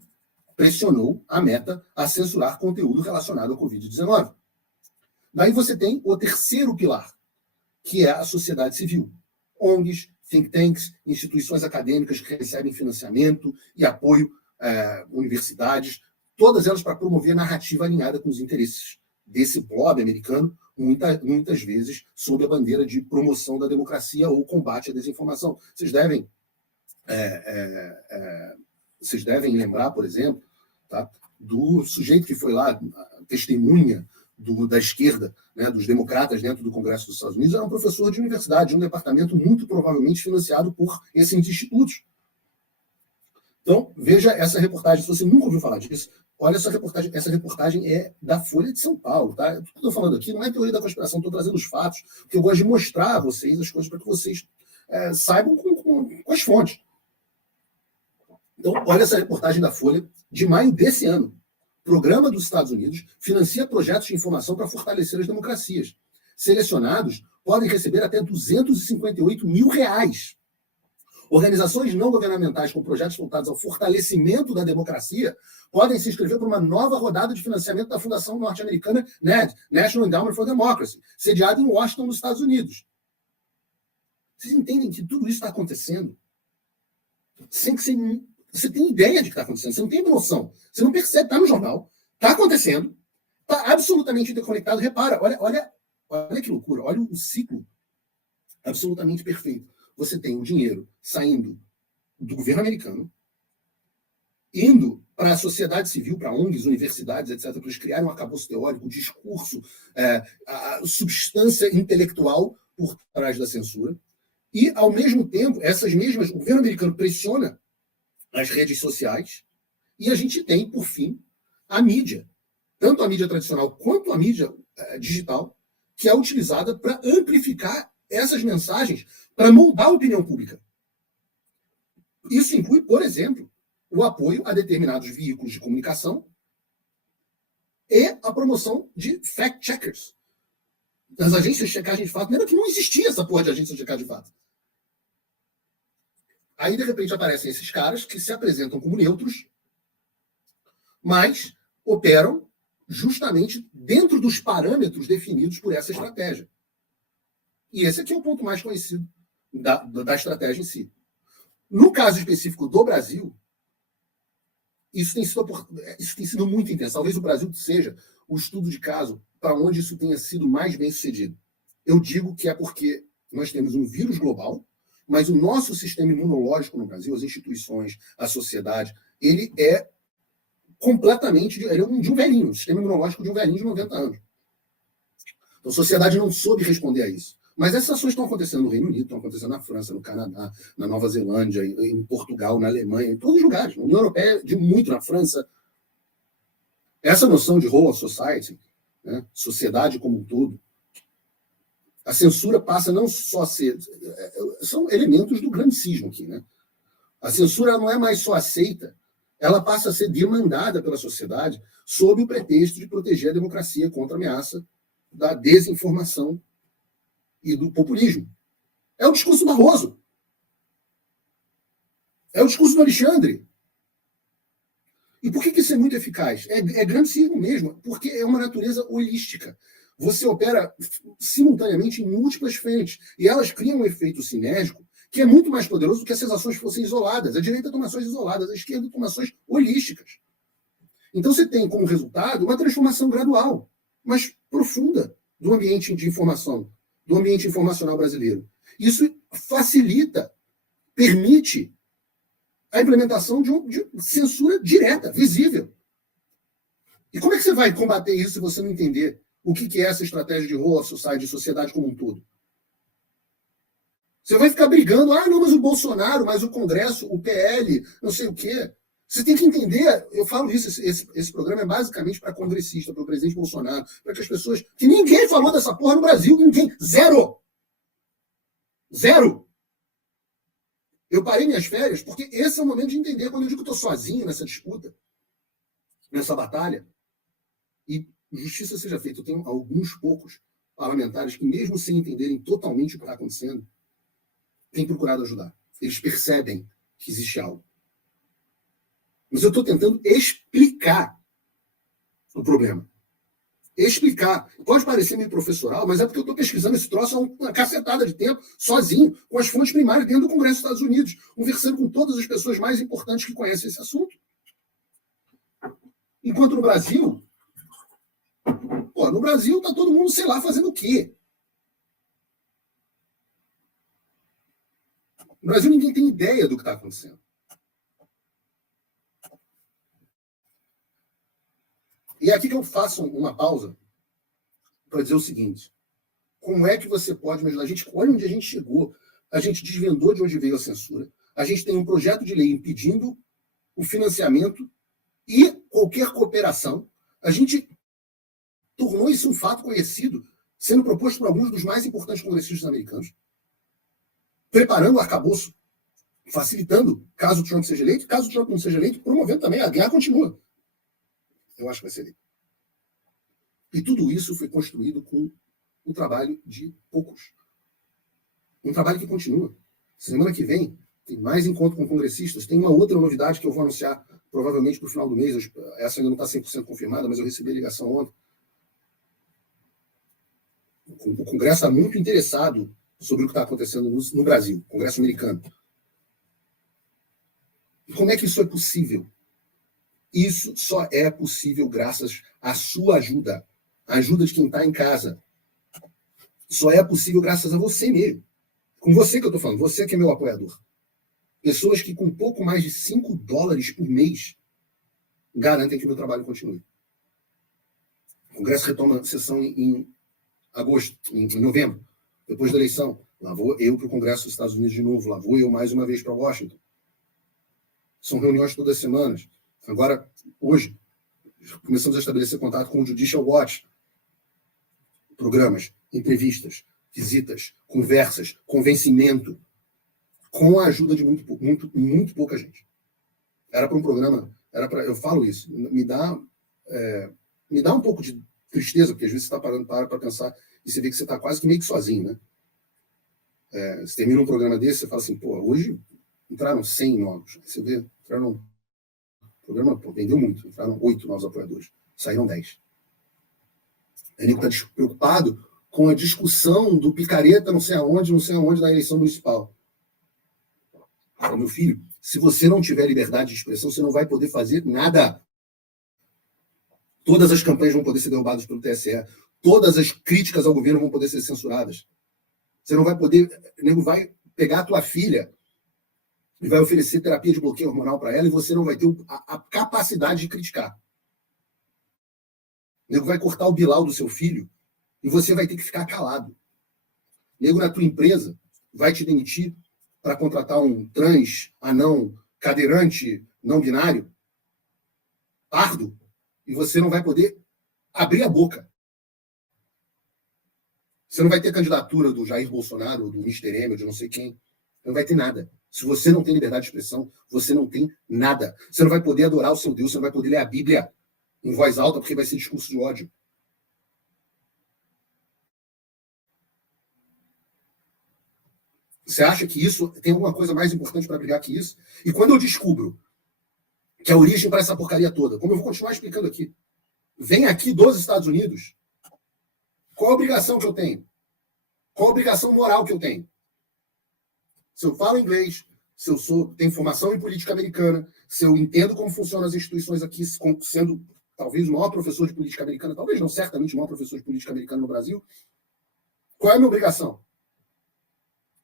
pressionou a Meta a censurar conteúdo relacionado ao Covid-19. Daí você tem o terceiro pilar, que é a sociedade civil. ONGs, think tanks, instituições acadêmicas que recebem financiamento e apoio, universidades, todas elas para promover narrativa alinhada com os interesses desse blob americano, muitas vezes sob a bandeira de promoção da democracia ou combate à desinformação. Vocês devem lembrar, por exemplo, tá, do sujeito que foi lá, testemunha da esquerda, né, dos democratas dentro do Congresso dos Estados Unidos, era um professor de universidade, de um departamento muito provavelmente financiado por esses institutos. Então, veja essa reportagem. Se você nunca ouviu falar disso, olha essa reportagem. Essa reportagem é da Folha de São Paulo. Tá? Tudo que eu estou falando aqui não é teoria da conspiração, estou trazendo os fatos, porque eu gosto de mostrar a vocês as coisas para que vocês saibam com as fontes. Então, olha essa reportagem da Folha de maio desse ano. Programa dos Estados Unidos financia projetos de informação para fortalecer as democracias. Selecionados podem receber até R$258 mil. Organizações não governamentais com projetos voltados ao fortalecimento da democracia podem se inscrever para uma nova rodada de financiamento da Fundação Norte-Americana NED, National Endowment for Democracy, sediada em Washington, nos Estados Unidos. Vocês entendem que tudo isso está acontecendo sem que você tenha ideia de que está acontecendo, você não tem noção, você não percebe, está no jornal, está acontecendo, está absolutamente interconectado. Repara, olha que loucura, olha o ciclo absolutamente perfeito. Você tem o dinheiro saindo do governo americano, indo para a sociedade civil, para ONGs, universidades, etc., para eles criarem um arcabouço teórico, discurso, a substância intelectual por trás da censura. E, ao mesmo tempo, o governo americano pressiona as redes sociais e a gente tem, por fim, a mídia, tanto a mídia tradicional quanto a mídia digital, que é utilizada para amplificar essas mensagens, para moldar a opinião pública. Isso inclui, por exemplo, o apoio a determinados veículos de comunicação e a promoção de fact-checkers. As agências de checagem de fato, lembra que não existia essa porra de agência de checagem de fato. Aí, de repente, aparecem esses caras que se apresentam como neutros, mas operam justamente dentro dos parâmetros definidos por essa estratégia. E esse aqui é o ponto mais conhecido da estratégia em si. No caso específico do Brasil, isso tem sido muito intenso. Talvez o Brasil seja o estudo de caso para onde isso tenha sido mais bem sucedido. Eu digo que é porque nós temos um vírus global, mas o nosso sistema imunológico no Brasil, as instituições, a sociedade, ele é completamente de um velhinho, o sistema imunológico de um velhinho de 90 anos. Então, a sociedade não soube responder a isso. Mas essas ações estão acontecendo no Reino Unido, estão acontecendo na França, no Canadá, na Nova Zelândia, em Portugal, na Alemanha, em todos os lugares. Na União Europeia, de muito, na França. Essa noção de whole of society, né, sociedade como um todo, a censura passa não só a ser... São elementos do grande cisma aqui, né? A censura não é mais só aceita, ela passa a ser demandada pela sociedade sob o pretexto de proteger a democracia contra a ameaça da desinformação e do populismo. É o discurso do Barroso. É o discurso do Alexandre. E por que isso é muito eficaz? É gramscismo mesmo, porque é uma natureza holística. Você opera simultaneamente em múltiplas frentes, e elas criam um efeito sinérgico que é muito mais poderoso do que se as ações fossem isoladas. A direita toma ações isoladas, a esquerda toma ações holísticas. Então você tem como resultado uma transformação gradual, mas profunda, do ambiente de informação, do ambiente informacional brasileiro. Isso facilita, permite a implementação de censura direta, visível. E como é que você vai combater isso se você não entender o que é essa estratégia de whole of society, de sociedade como um todo? Você vai ficar brigando, não, mas o Bolsonaro, mas o Congresso, o PL, não sei o quê. Você tem que entender, eu falo isso, esse programa é basicamente para congressista, para o presidente Bolsonaro, para que as pessoas... Que ninguém falou dessa porra no Brasil, ninguém. Zero! Zero! Eu parei minhas férias porque esse é o momento de entender. Quando eu digo que estou sozinho nessa disputa, nessa batalha, e justiça seja feita, eu tenho alguns poucos parlamentares que, mesmo sem entenderem totalmente o que está acontecendo, têm procurado ajudar. Eles percebem que existe algo. Mas eu estou tentando explicar o problema. Explicar. Pode parecer meio professoral, mas é porque eu estou pesquisando esse troço há uma cacetada de tempo, sozinho, com as fontes primárias dentro do Congresso dos Estados Unidos, conversando com todas as pessoas mais importantes que conhecem esse assunto. Enquanto no Brasil, no Brasil está todo mundo, sei lá, fazendo o quê? No Brasil ninguém tem ideia do que está acontecendo. E é aqui que eu faço uma pausa para dizer o seguinte: como é que você pode me ajudar? A gente, olha onde a gente chegou. A gente desvendou de onde veio a censura. A gente tem um projeto de lei impedindo o financiamento e qualquer cooperação. A gente tornou isso um fato conhecido, sendo proposto por alguns dos mais importantes congressistas americanos, preparando o arcabouço, facilitando, caso o Trump seja eleito, caso o Trump não seja eleito, promovendo também, a guerra continua. Eu acho que vai ser eleito. E tudo isso foi construído com um trabalho de poucos. Um trabalho que continua. Semana que vem, tem mais encontro com congressistas. Tem uma outra novidade que eu vou anunciar provavelmente para o final do mês. Essa ainda não está 100% confirmada, mas eu recebi a ligação ontem. O Congresso está muito interessado sobre o que está acontecendo no Brasil, Congresso americano. E como é que isso é possível? Isso só é possível graças à sua ajuda, a ajuda de quem está em casa. Só é possível graças a você mesmo. Com você que eu estou falando, você que é meu apoiador. Pessoas que com pouco mais de $5 por mês garantem que o meu trabalho continue. O Congresso retoma a sessão em agosto, em novembro, depois da eleição. Lá vou eu para o Congresso dos Estados Unidos de novo, lá vou eu mais uma vez para Washington. São reuniões todas as semanas. Agora, hoje, começamos a estabelecer contato com o Judicial Watch. Programas, entrevistas, visitas, conversas, convencimento, com a ajuda de muito pouca gente. Era para um programa, eu falo isso, me dá um pouco de tristeza, porque às vezes você está parando para pensar e você vê que você está quase que meio que sozinho, né? Você termina um programa desse, você fala assim, pô, hoje entraram 100 novos. Aí você vê, entraram, o programa vendeu muito, entraram 8 novos apoiadores, saíram 10. Aí ele está preocupado com a discussão do picareta não sei aonde na eleição municipal. Meu filho, se você não tiver liberdade de expressão, você não vai poder fazer nada. Todas as campanhas vão poder ser derrubadas pelo TSE. Todas as críticas ao governo vão poder ser censuradas. Você não vai poder... O nego vai pegar a tua filha e vai oferecer terapia de bloqueio hormonal para ela e você não vai ter a capacidade de criticar. O nego vai cortar o bilau do seu filho e você vai ter que ficar calado. O nego na tua empresa vai te demitir para contratar um trans, anão, cadeirante, não binário, pardo, e você não vai poder abrir a boca. Você não vai ter candidatura do Jair Bolsonaro, do Mr. M, de não sei quem. Não vai ter nada. Se você não tem liberdade de expressão, você não tem nada. Você não vai poder adorar o seu Deus, você não vai poder ler a Bíblia em voz alta, porque vai ser discurso de ódio. Você acha que isso tem alguma coisa mais importante para brigar que isso? E quando eu descubro que a origem para essa porcaria toda, como eu vou continuar explicando aqui, vem aqui dos Estados Unidos, qual a obrigação que eu tenho? Qual a obrigação moral que eu tenho? Se eu falo inglês, se eu tenho formação em política americana, se eu entendo como funcionam as instituições aqui, sendo talvez o maior professor de política americana, talvez não, certamente o maior professor de política americana no Brasil, qual é a minha obrigação?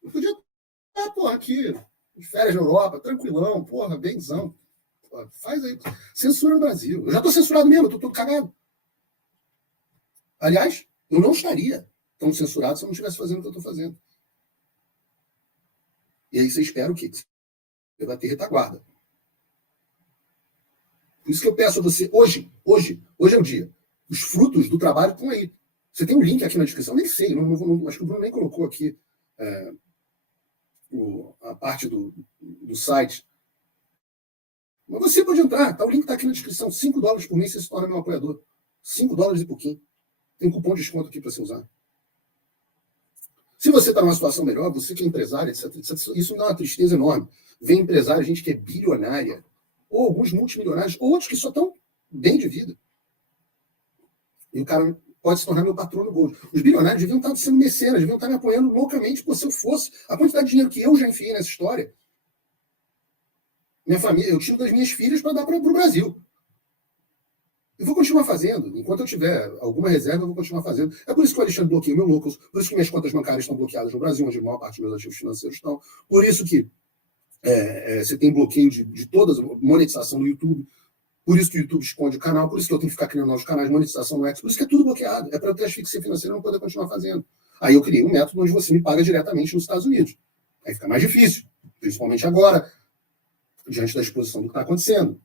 Eu podia estar, porra, aqui, de férias na Europa, tranquilão, porra, benzão. Porra, faz aí. Censura no Brasil. Eu já estou censurado mesmo, eu estou todo cagado. Aliás, eu não estaria tão censurado se eu não estivesse fazendo o que eu estou fazendo. E aí você espera o quê? Você vai ter retaguarda. Por isso que eu peço a você, hoje é o dia. Os frutos do trabalho estão aí. Você tem um link aqui na descrição, nem sei, acho que o Bruno nem colocou aqui a parte do site. Mas você pode entrar, tá? O link está aqui na descrição. $5 por mês você se torna meu apoiador. $5 e pouquinho. Tem um cupom de desconto aqui para você usar. Se você está numa situação melhor, você que é empresário, etc, isso dá uma tristeza enorme. Vem empresário, gente que é bilionária, ou alguns multimilionários, ou outros que só estão bem de vida. E o cara pode se tornar meu patrão no Gold. Os bilionários deviam estar sendo mecenas, deviam estar me apoiando loucamente, porque se eu fosse, a quantidade de dinheiro que eu já enfiei nessa história, minha família, eu tiro das minhas filhas para dar para o Brasil. Eu vou continuar fazendo. Enquanto eu tiver alguma reserva, eu vou continuar fazendo. É por isso que o Alexandre bloqueia o meu Locals, por isso que minhas contas bancárias estão bloqueadas no Brasil, onde a maior parte dos meus ativos financeiros estão. Por isso que você tem bloqueio de toda a monetização do YouTube. Por isso que o YouTube esconde o canal. Por isso que eu tenho que ficar criando novos canais de monetização no X. Por isso que é tudo bloqueado. É para eu ter asfixia financeira e não poder continuar fazendo. Aí eu criei um método onde você me paga diretamente nos Estados Unidos. Aí fica mais difícil, principalmente agora, diante da exposição do que está acontecendo.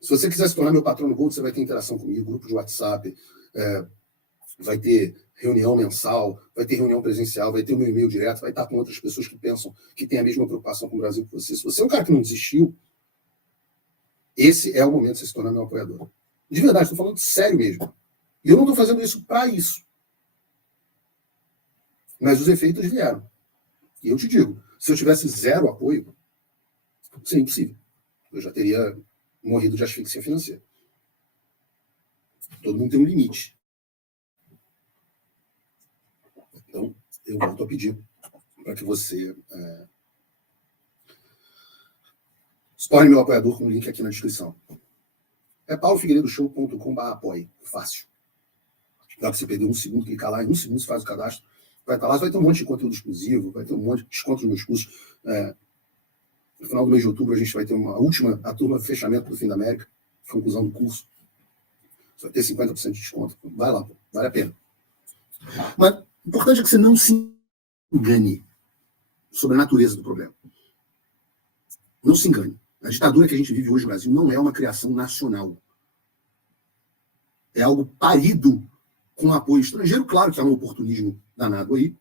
Se você quiser se tornar meu patrão no Gold, você vai ter interação comigo, grupo de WhatsApp, vai ter reunião mensal, vai ter reunião presencial, vai ter o meu e-mail direto, vai estar com outras pessoas que pensam, que têm a mesma preocupação com o Brasil que você. Se você é um cara que não desistiu, esse é o momento de você se tornar meu apoiador. De verdade, estou falando sério mesmo. E eu não estou fazendo isso para isso. Mas os efeitos vieram. E eu te digo, se eu tivesse zero apoio, seria impossível. Eu já teria morrido de asfixia financeira. Todo mundo tem um limite. Então, eu volto a pedir para que você se torne meu apoiador com o link aqui na descrição. É paulofigueiredoshow.com/apoie. Fácil. Dá para você perder um segundo, clicar lá, em um segundo você faz o cadastro. Vai estar lá, vai ter um monte de conteúdo exclusivo, vai ter um monte de desconto nos meus cursos. No final do mês de outubro, a gente vai ter a turma de fechamento do Fim da América, conclusão do curso. Você vai ter 50% de desconto. Vai lá, vale a pena. Mas o importante é que você não se engane sobre a natureza do problema. Não se engane. A ditadura que a gente vive hoje no Brasil não é uma criação nacional. É algo parido com apoio estrangeiro. Claro que há um oportunismo danado aí,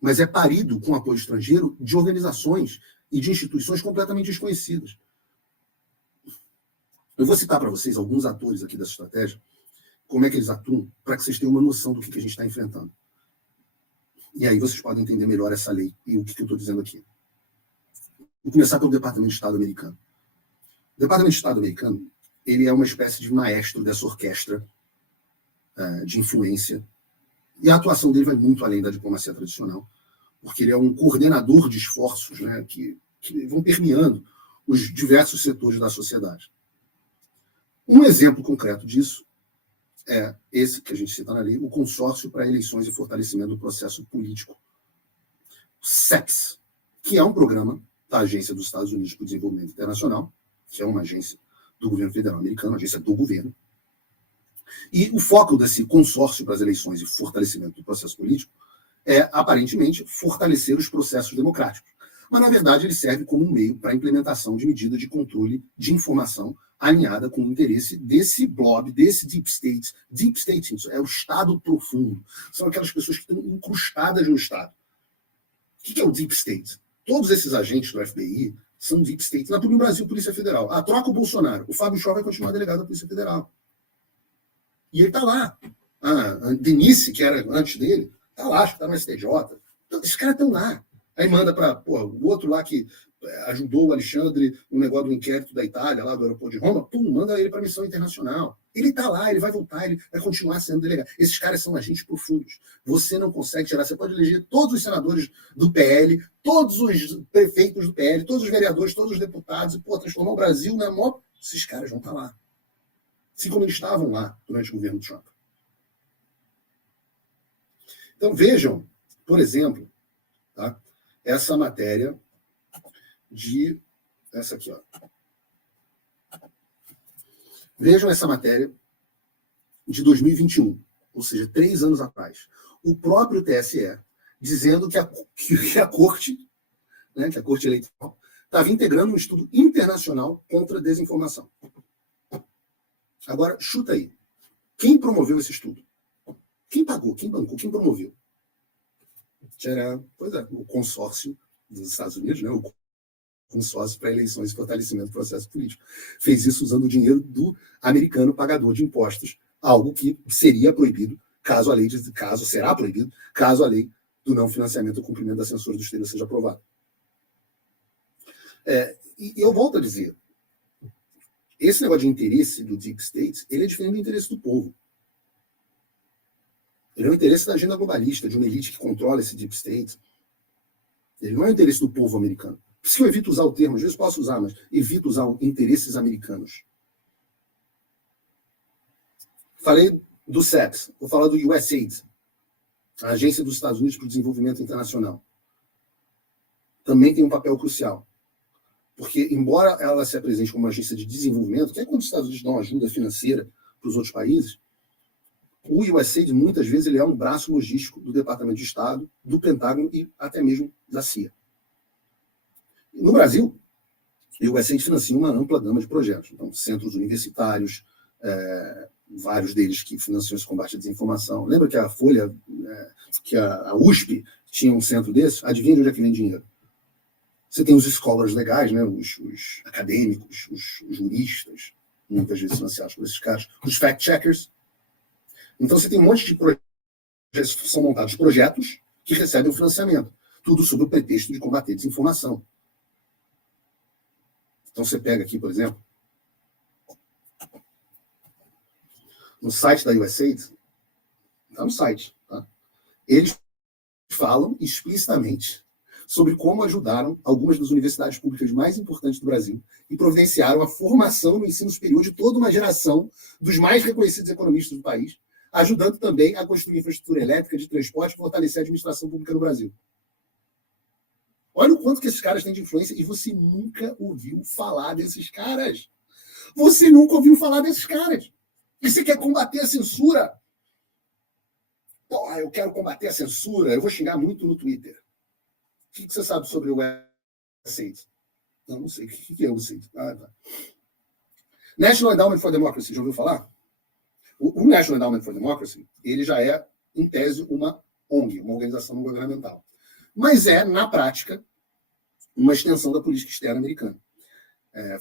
mas é parido com apoio estrangeiro de organizações e de instituições completamente desconhecidas. Eu vou citar para vocês alguns atores aqui dessa estratégia, como é que eles atuam, para que vocês tenham uma noção do que a gente está enfrentando. E aí vocês podem entender melhor essa lei e o que eu estou dizendo aqui. Vou começar pelo Departamento de Estado americano. O Departamento de Estado americano, ele é uma espécie de maestro dessa orquestra de influência, e a atuação dele vai muito além da diplomacia tradicional, porque ele é um coordenador de esforços, né, que vão permeando os diversos setores da sociedade. Um exemplo concreto disso é esse que a gente cita na lei, o Consórcio para Eleições e Fortalecimento do Processo Político, CEPS, que é um programa da Agência dos Estados Unidos para o Desenvolvimento Internacional, que é uma agência do governo federal americano, uma agência do governo. E o foco desse consórcio para as eleições e fortalecimento do processo político é, aparentemente, fortalecer os processos democráticos. Mas, na verdade, ele serve como um meio para a implementação de medidas de controle de informação alinhada com o interesse desse blob, desse deep state. Deep state é o Estado profundo. São aquelas pessoas que estão incrustadas no Estado. O que é o deep state? Todos esses agentes do FBI são deep state. No Brasil, Polícia Federal. Troca o Bolsonaro. O Fábio Chó vai continuar delegado da Polícia Federal. E ele está lá. A Denise, que era antes dele, está lá, acho que está no STJ. Então, esses caras estão lá. Aí manda para o outro lá que ajudou o Alexandre no negócio do inquérito da Itália, lá do aeroporto de Roma, manda ele para a missão internacional. Ele está lá, ele vai voltar, ele vai continuar sendo delegado. Esses caras são agentes profundos. Você não consegue tirar, você pode eleger todos os senadores do PL, todos os prefeitos do PL, todos os vereadores, todos os deputados, e transformar o Brasil na maior... Esses caras vão estar lá. Assim como eles estavam lá durante o governo Trump. Então, vejam, por exemplo, tá? Essa matéria essa aqui, ó. Vejam essa matéria de 2021, ou seja, 3 anos atrás. O próprio TSE dizendo que a Corte, né, que a Corte Eleitoral, estava integrando um estudo internacional contra a desinformação. Agora, chuta aí. Quem promoveu esse estudo? Quem pagou? Quem bancou? Quem promoveu? Pois é, o consórcio dos Estados Unidos, né, o consórcio para eleições e fortalecimento do processo político. Fez isso usando o dinheiro do americano pagador de impostos, algo que seria proibido caso a lei do não financiamento ou cumprimento da censura do exterior seja aprovada. E eu volto a dizer, esse negócio de interesse do Deep State, ele é diferente do interesse do povo. Ele é o interesse da agenda globalista, de uma elite que controla esse Deep State. Ele não é o interesse do povo americano. Por isso que eu evito usar o termo, às vezes posso usar, mas evito usar interesses americanos. Falei do CEPS, vou falar do USAID, a Agência dos Estados Unidos para o Desenvolvimento Internacional. Também tem um papel crucial. Porque, embora ela se apresente como uma agência de desenvolvimento, que é quando os Estados Unidos dão ajuda financeira para os outros países, o USAID, muitas vezes, ele é um braço logístico do Departamento de Estado, do Pentágono e até mesmo da CIA. No Brasil, o USAID financia uma ampla gama de projetos. Então, centros universitários, vários deles que financiam esse combate à desinformação. Lembra que a Folha, que a USP tinha um centro desse? Adivinha de onde é que vem dinheiro? Você tem os scholars legais, né? os acadêmicos, os juristas, muitas vezes financiados por esses caras, os fact-checkers. Então, você tem um monte de projetos, são montados projetos que recebem o financiamento, tudo sob o pretexto de combater desinformação. Então, você pega aqui, por exemplo, no site da USAID, está no site, tá? Eles falam explicitamente sobre como ajudaram algumas das universidades públicas mais importantes do Brasil e providenciaram a formação no ensino superior de toda uma geração dos mais reconhecidos economistas do país, ajudando também a construir infraestrutura elétrica, de transporte e fortalecer a administração pública no Brasil. Olha o quanto que esses caras têm de influência e você nunca ouviu falar desses caras. Você nunca ouviu falar desses caras. E você quer combater a censura? Pô, eu quero combater a censura. Eu vou xingar muito no Twitter. O que você sabe sobre o USAID? Não sei. O que é o USAID? Tá. National Endowment for Democracy, já ouviu falar? O National Endowment for Democracy, ele já é, em tese, uma ONG, uma organização não governamental. mas é, na prática, uma extensão da política externa americana.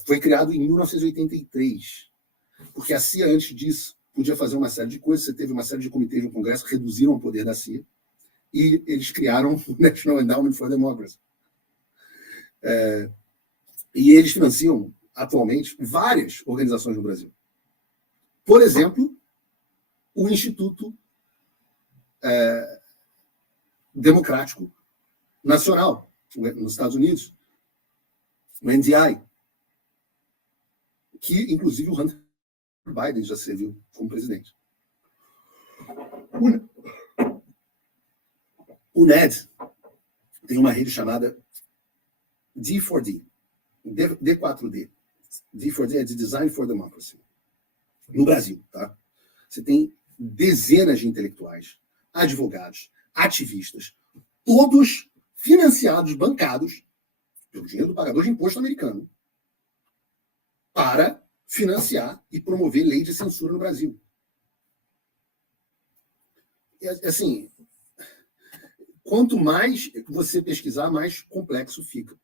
Foi criado em 1983, porque a CIA, antes disso, podia fazer uma série de coisas. Você teve uma série de comitês no Congresso que reduziram o poder da CIA, e eles criaram o National Endowment for Democracy. E eles financiam, atualmente, várias organizações no Brasil. Por exemplo, o Instituto Democrático Nacional, nos Estados Unidos, o NDI, que, inclusive, o Hunter Biden já serviu como presidente. O NED tem uma rede chamada D4D, D4D. D4D é de Design for Democracy. No Brasil, tá? Você tem dezenas de intelectuais, advogados, ativistas, todos financiados, bancados pelo dinheiro do pagador de imposto americano, para financiar e promover lei de censura no Brasil. Assim, quanto mais você pesquisar, mais complexo fica.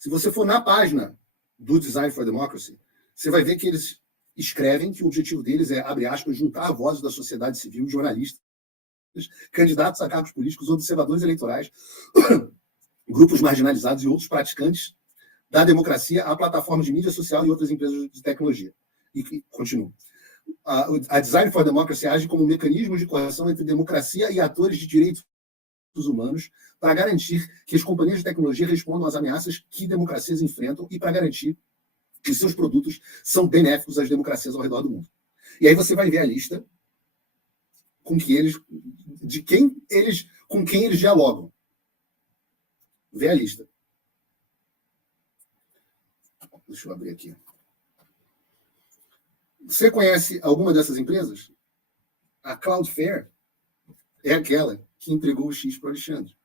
Se você for na página do Design for Democracy, você vai ver que eles escrevem que o objetivo deles é, abre aspas, juntar vozes da sociedade civil, jornalistas, candidatos a cargos políticos, observadores eleitorais, grupos marginalizados e outros praticantes da democracia à plataforma de mídia social e outras empresas de tecnologia. E continua. A Design for Democracy age como um mecanismo de correlação entre democracia e atores de direitos humanos para garantir que as companhias de tecnologia respondam às ameaças que democracias enfrentam e para garantir que seus produtos são benéficos às democracias ao redor do mundo. E aí você vai ver a lista com quem eles dialogam. Vê a lista. Deixa eu abrir aqui. Você conhece alguma dessas empresas? A Cloudflare é aquela que entregou o X para o Alexandre.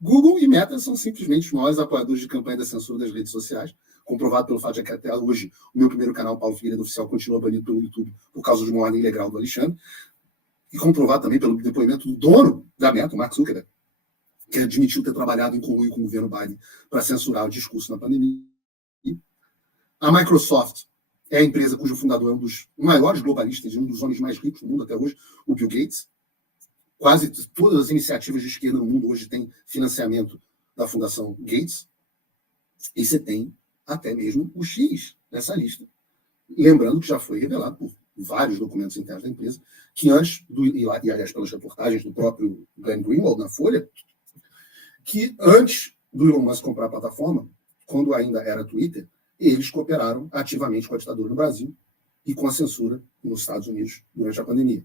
Google e Meta são simplesmente os maiores apoiadores de campanha da censura das redes sociais, comprovado pelo fato de que até hoje o meu primeiro canal, Paulo Figueiredo Oficial, continua banido pelo YouTube por causa de uma ordem ilegal do Alexandre, e comprovado também pelo depoimento do dono da Meta, o Mark Zuckerberg, que admitiu ter trabalhado em conluio com o governo Biden para censurar o discurso na pandemia. A Microsoft é a empresa cujo fundador é um dos maiores globalistas e um dos homens mais ricos do mundo até hoje, o Bill Gates. Quase todas as iniciativas de esquerda no mundo hoje têm financiamento da Fundação Gates. E você tem até mesmo o X nessa lista. Lembrando que já foi revelado por vários documentos internos da empresa, que antes, aliás, pelas reportagens do próprio Glenn Greenwald na Folha, que antes do Elon Musk comprar a plataforma, quando ainda era Twitter, eles cooperaram ativamente com a ditadura no Brasil e com a censura nos Estados Unidos durante a pandemia.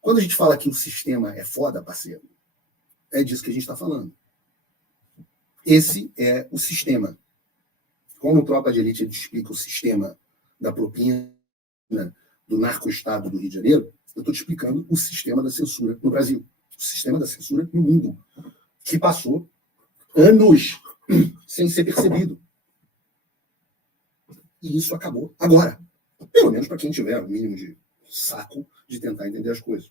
Quando a gente fala que o sistema é foda, parceiro, é disso que a gente está falando. Esse é o sistema. Como o Tropa de Elite explica o sistema da propina do narco-estado do Rio de Janeiro, eu estou te explicando o sistema da censura no Brasil. O sistema da censura no mundo, que passou anos sem ser percebido. E isso acabou agora. Pelo menos para quem tiver o mínimo de saco de tentar entender as coisas.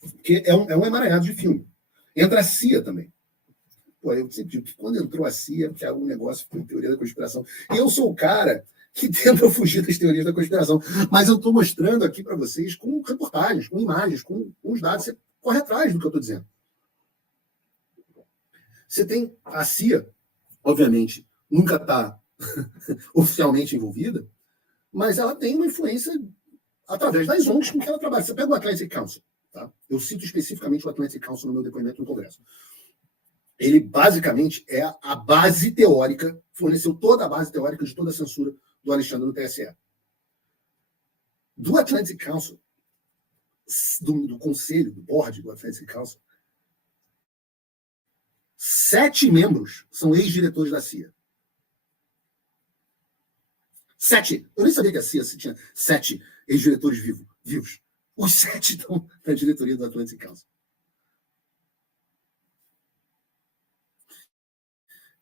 Porque é um emaranhado de filme. Entra a CIA também. Pô, eu sempre digo que quando entrou a CIA, que era um negócio com teoria da conspiração. E eu sou o cara que tenta fugir das teorias da conspiração. Mas eu estou mostrando aqui para vocês com reportagens, com imagens, com os dados. Você corre atrás do que eu estou dizendo. Você tem a CIA, obviamente, nunca está oficialmente envolvida, mas ela tem uma influência através das ONGs com que ela trabalha. Você pega o Atlantic Council. Tá? Eu cito especificamente o Atlantic Council no meu depoimento no Congresso. Ele, basicamente, é a base teórica, forneceu toda a base teórica de toda a censura do Alexandre no TSE. Do Atlantic Council, do conselho, do board do Atlantic Council, 7 membros são ex-diretores da CIA. 7. Eu nem sabia que a CIA tinha 7 ex-diretores vivos. Os 7 estão na diretoria do Atlantic Council.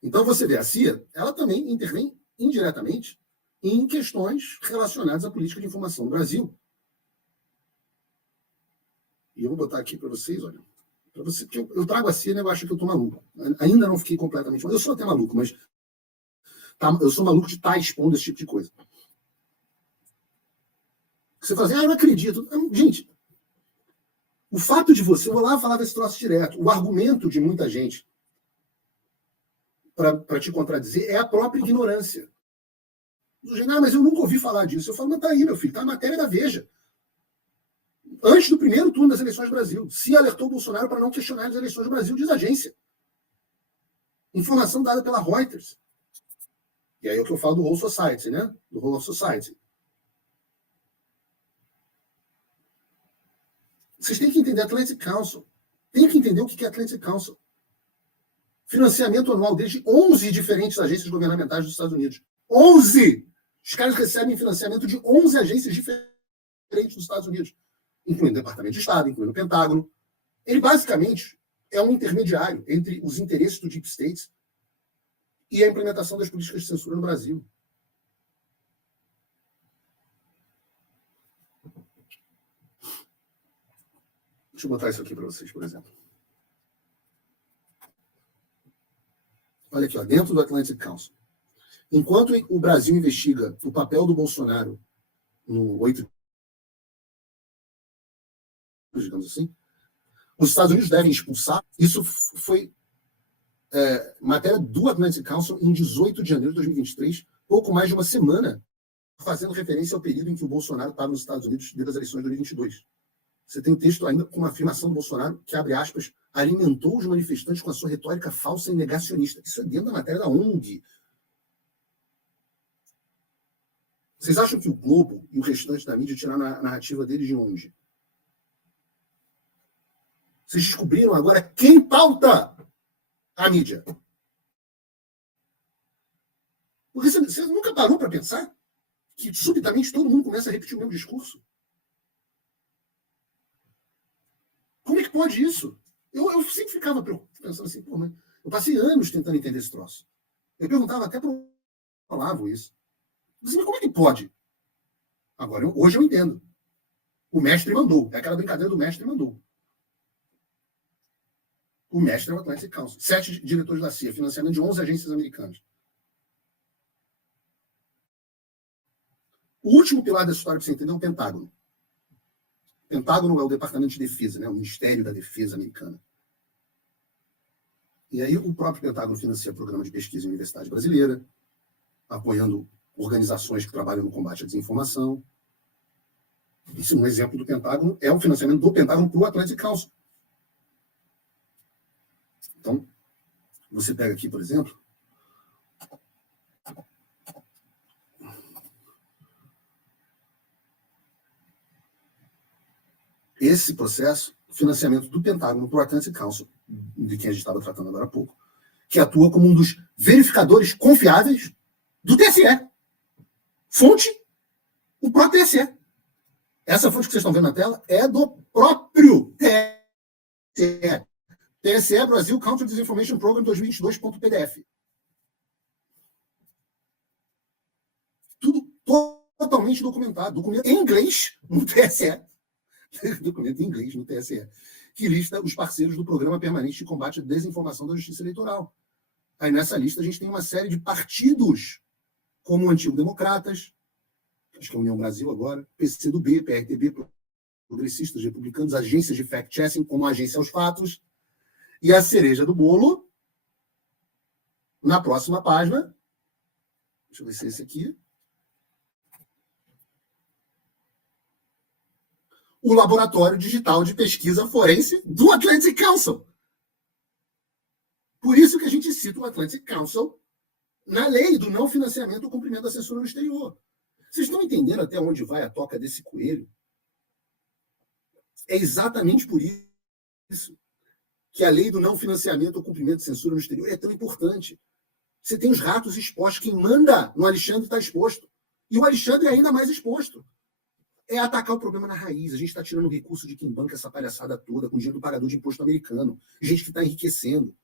Então você vê, a CIA, ela também intervém indiretamente em questões relacionadas à política de informação no Brasil. E eu vou botar aqui para vocês, olha. Para você, que eu trago assim, eu acho que eu estou maluco. Ainda não fiquei completamente. Eu sou até maluco, mas eu sou maluco de estar expondo esse tipo de coisa. Você fala assim, eu não acredito. Gente, o fato de você, eu vou lá falar desse troço direto, o argumento de muita gente para te contradizer é a própria ignorância. Mas eu nunca ouvi falar disso. Eu falo, mas tá aí, meu filho, tá a matéria da Veja. Antes do primeiro turno das eleições do Brasil, se alertou o Bolsonaro para não questionar as eleições do Brasil, diz a agência. Informação dada pela Reuters. E aí é o que eu falo do Whole Society, né? Do Whole of Society. Vocês têm que entender Atlantic Council. Tem que entender o que é Atlantic Council. Financiamento anual desde 11 diferentes agências governamentais dos Estados Unidos. 11! Os caras recebem financiamento de 11 agências diferentes dos Estados Unidos, incluindo o Departamento de Estado, incluindo o Pentágono. Ele, basicamente, é um intermediário entre os interesses do Deep State e a implementação das políticas de censura no Brasil. Deixa eu botar isso aqui para vocês, por exemplo. Olha aqui, ó, dentro do Atlantic Council. Enquanto o Brasil investiga o papel do Bolsonaro no 8, digamos assim, os Estados Unidos devem expulsar. Isso foi matéria do Atlantic Council em 18 de janeiro de 2023, pouco mais de uma semana, fazendo referência ao período em que o Bolsonaro estava nos Estados Unidos desde as eleições de 2022. Você tem um texto ainda com uma afirmação do Bolsonaro que, abre aspas, alimentou os manifestantes com a sua retórica falsa e negacionista. Isso é dentro da matéria da ONG. Vocês acham que o Globo e o restante da mídia tiraram a narrativa deles de onde? Vocês descobriram agora quem pauta a mídia. Porque você nunca parou para pensar que subitamente todo mundo começa a repetir o mesmo discurso? Como é que pode isso? Eu sempre ficava pensando assim, pô, mas eu passei anos tentando entender esse troço. Eu perguntava até para o Olavo isso. Mas como é que pode? Agora, hoje eu entendo. O mestre mandou. É aquela brincadeira do mestre mandou. O mestre é o Atlantic Council. 7 diretores da CIA, financiamento de 11 agências americanas. O último pilar dessa história, para você entender, é o Pentágono. O Pentágono é o Departamento de Defesa, né? O Ministério da Defesa americana. E aí o próprio Pentágono financia programa de pesquisa em universidade brasileira, apoiando organizações que trabalham no combate à desinformação. Isso, um exemplo do Pentágono, é o financiamento do Pentágono para o Atlantic Council. Então, você pega aqui, por exemplo, esse processo, financiamento do Pentágono para o Atlantic Council, de quem a gente estava tratando agora há pouco, que atua como um dos verificadores confiáveis do TSE. Fonte, o próprio TSE. Essa fonte que vocês estão vendo na tela é do próprio TSE. TSE Brasil Counter Disinformation Program 2022.pdf. Tudo totalmente documentado. Documento em inglês no TSE. Documento em inglês no TSE. Que lista os parceiros do Programa Permanente de Combate à Desinformação da Justiça Eleitoral. Aí nessa lista a gente tem uma série de partidos, como o Antigo Democratas, acho que é a União Brasil agora, PCdoB, PRTB, Progressistas, Republicanos, agências de fact-checking, como a Agência aos Fatos, e a cereja do bolo, na próxima página, deixa eu ver se é esse aqui, o Laboratório Digital de Pesquisa Forense do Atlantic Council. Por isso que a gente cita o Atlantic Council na lei do não financiamento ou cumprimento da censura no exterior. Vocês estão entendendo até onde vai a toca desse coelho? É exatamente por isso que a lei do não financiamento ou cumprimento de censura no exterior é tão importante. Você tem os ratos expostos. Quem manda no Alexandre está exposto. E o Alexandre é ainda mais exposto. É atacar o problema na raiz. A gente está tirando o recurso de quem banca essa palhaçada toda com dinheiro do pagador de imposto americano. Gente que está enriquecendo.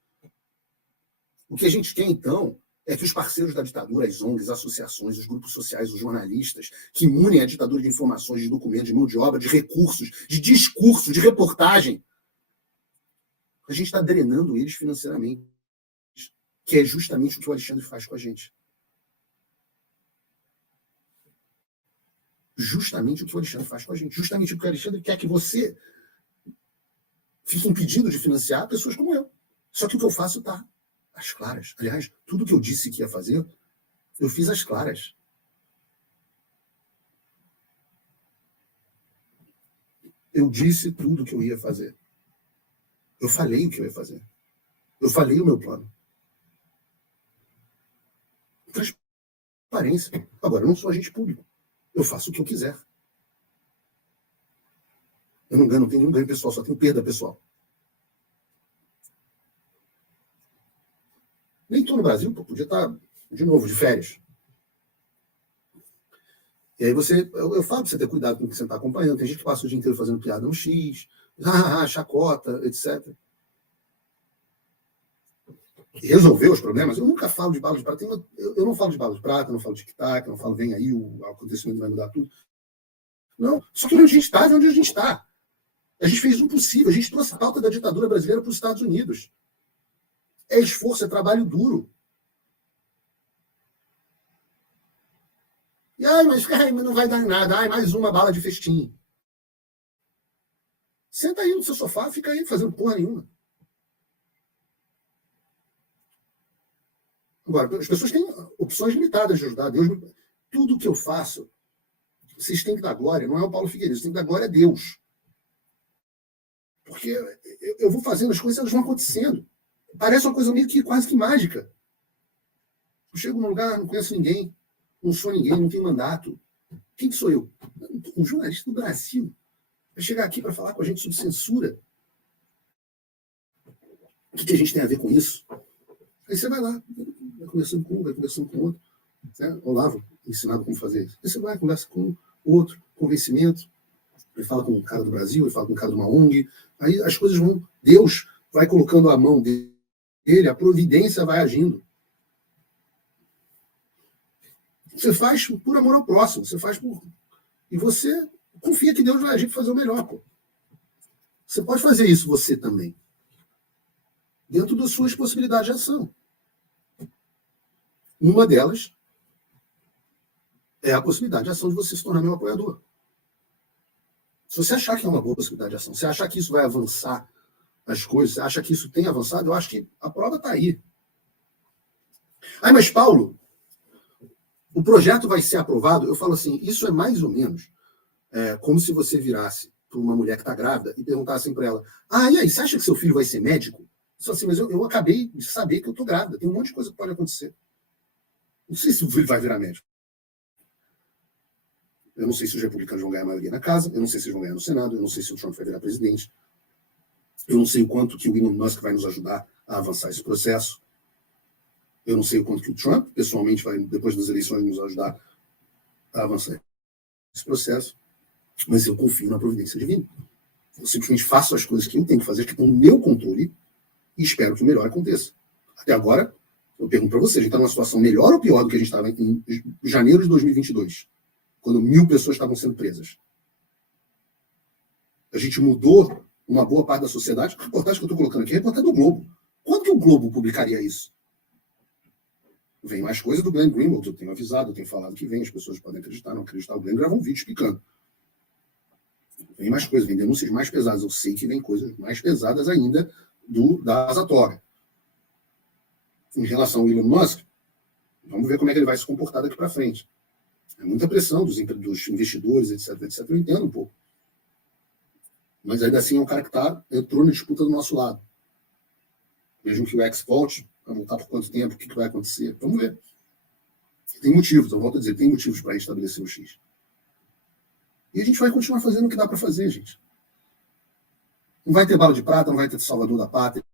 O que a gente quer, então, é que os parceiros da ditadura, as ONGs, as associações, os grupos sociais, os jornalistas, que munem a ditadura de informações, de documentos, de mão de obra, de recursos, de discurso, de reportagem, a gente está drenando eles financeiramente, que é justamente o que o Alexandre faz com a gente. Justamente o que o Alexandre faz com a gente. Justamente o que o Alexandre quer que você fique impedido de financiar pessoas como eu. Só que o que eu faço está às claras. Aliás, tudo que eu disse que ia fazer, eu fiz às claras. Eu disse tudo que eu ia fazer. Eu falei o que eu ia fazer. Eu falei o meu plano. Transparência. Agora, eu não sou agente público. Eu faço o que eu quiser. Eu não ganho, não tenho nenhum ganho pessoal, só tenho perda pessoal. Nem estou no Brasil, pô, podia estar, de novo, de férias. E aí eu falo para você ter cuidado com o que você está acompanhando. Tem gente que passa o dia inteiro fazendo piada no X, chacota, etc. E resolver os problemas, eu nunca falo de bala de prata. Eu não falo de bala de prata, não falo de tic-tac, não falo vem aí, o acontecimento vai mudar tudo. Não, só que onde a gente está, é onde a gente está. A gente fez o possível, a gente trouxe a pauta da ditadura brasileira para os Estados Unidos. É esforço, é trabalho duro. E mas não vai dar em nada. Mais uma bala de festim. Senta aí no seu sofá, fica aí fazendo porra nenhuma. Agora, as pessoas têm opções limitadas de ajudar. Tudo que eu faço, vocês têm que dar glória, não é o Paulo Figueiredo, vocês têm que dar glória a Deus. Porque eu vou fazendo as coisas, elas vão acontecendo. Parece uma coisa meio que quase que mágica. Eu chego num lugar, não conheço ninguém, não sou ninguém, não tenho mandato. Quem sou eu? Um jornalista do Brasil. Vai chegar aqui para falar com a gente sobre censura. O que a gente tem a ver com isso? Aí você vai lá, vai conversando com um, vai conversando com outro. Né? Olavo ensinava como fazer isso. Aí você vai, conversa com outro, convencimento. Ele fala com um cara do Brasil, ele fala com um cara de uma ONG. Aí as coisas vão. Deus vai colocando a mão dele, a providência vai agindo. Você faz por amor ao próximo, você faz por. E você confia que Deus vai agir para fazer o melhor. Pô. Você pode fazer isso você também. Dentro das suas possibilidades de ação. Uma delas é a possibilidade de ação de você se tornar meu apoiador. Se você achar que é uma boa possibilidade de ação, se achar que isso vai avançar as coisas, se acha que isso tem avançado, eu acho que a prova está aí. Mas Paulo, o projeto vai ser aprovado? Eu falo assim, isso é mais ou menos como se você virasse para uma mulher que está grávida e perguntasse para ela, e aí, você acha que seu filho vai ser médico? Só assim, mas eu acabei de saber que eu estou grávida, tem um monte de coisa que pode acontecer. Não sei se o filho vai virar médico. Eu não sei se os republicanos vão ganhar a maioria na casa, eu não sei se eles vão ganhar no Senado, eu não sei se o Trump vai virar presidente, eu não sei o quanto que o Elon Musk vai nos ajudar a avançar esse processo, eu não sei o quanto que o Trump, pessoalmente, vai, depois das eleições, nos ajudar a avançar esse processo, mas eu confio na providência divina. Eu simplesmente faço as coisas que eu tenho que fazer, que estão no meu controle, e espero que o melhor aconteça. Até agora, eu pergunto para você, a gente está numa situação melhor ou pior do que a gente estava em janeiro de 2022? Quando 1.000 pessoas estavam sendo presas. A gente mudou uma boa parte da sociedade. A reportagem que eu estou colocando aqui é a reportagem do Globo. Quando que o Globo publicaria isso? Vem mais coisa do Glenn Greenwald, eu tenho avisado, eu tenho falado que vem, as pessoas podem acreditar, não acreditar. O Glenn gravou um vídeo explicando. Vem mais coisas, vem denúncias mais pesadas. Eu sei que vem coisas mais pesadas ainda da Asa Toga. Em relação ao Elon Musk, vamos ver como é que ele vai se comportar daqui para frente. É muita pressão dos investidores, etc, etc. Eu entendo um pouco. Mas ainda assim é um cara que entrou na disputa do nosso lado. Mesmo que o X volte, vai voltar por quanto tempo, o que vai acontecer? Vamos ver. Tem motivos, eu volto a dizer, tem motivos para estabelecer o X. E a gente vai continuar fazendo o que dá para fazer, gente. Não vai ter bala de prata, não vai ter salvador da pátria.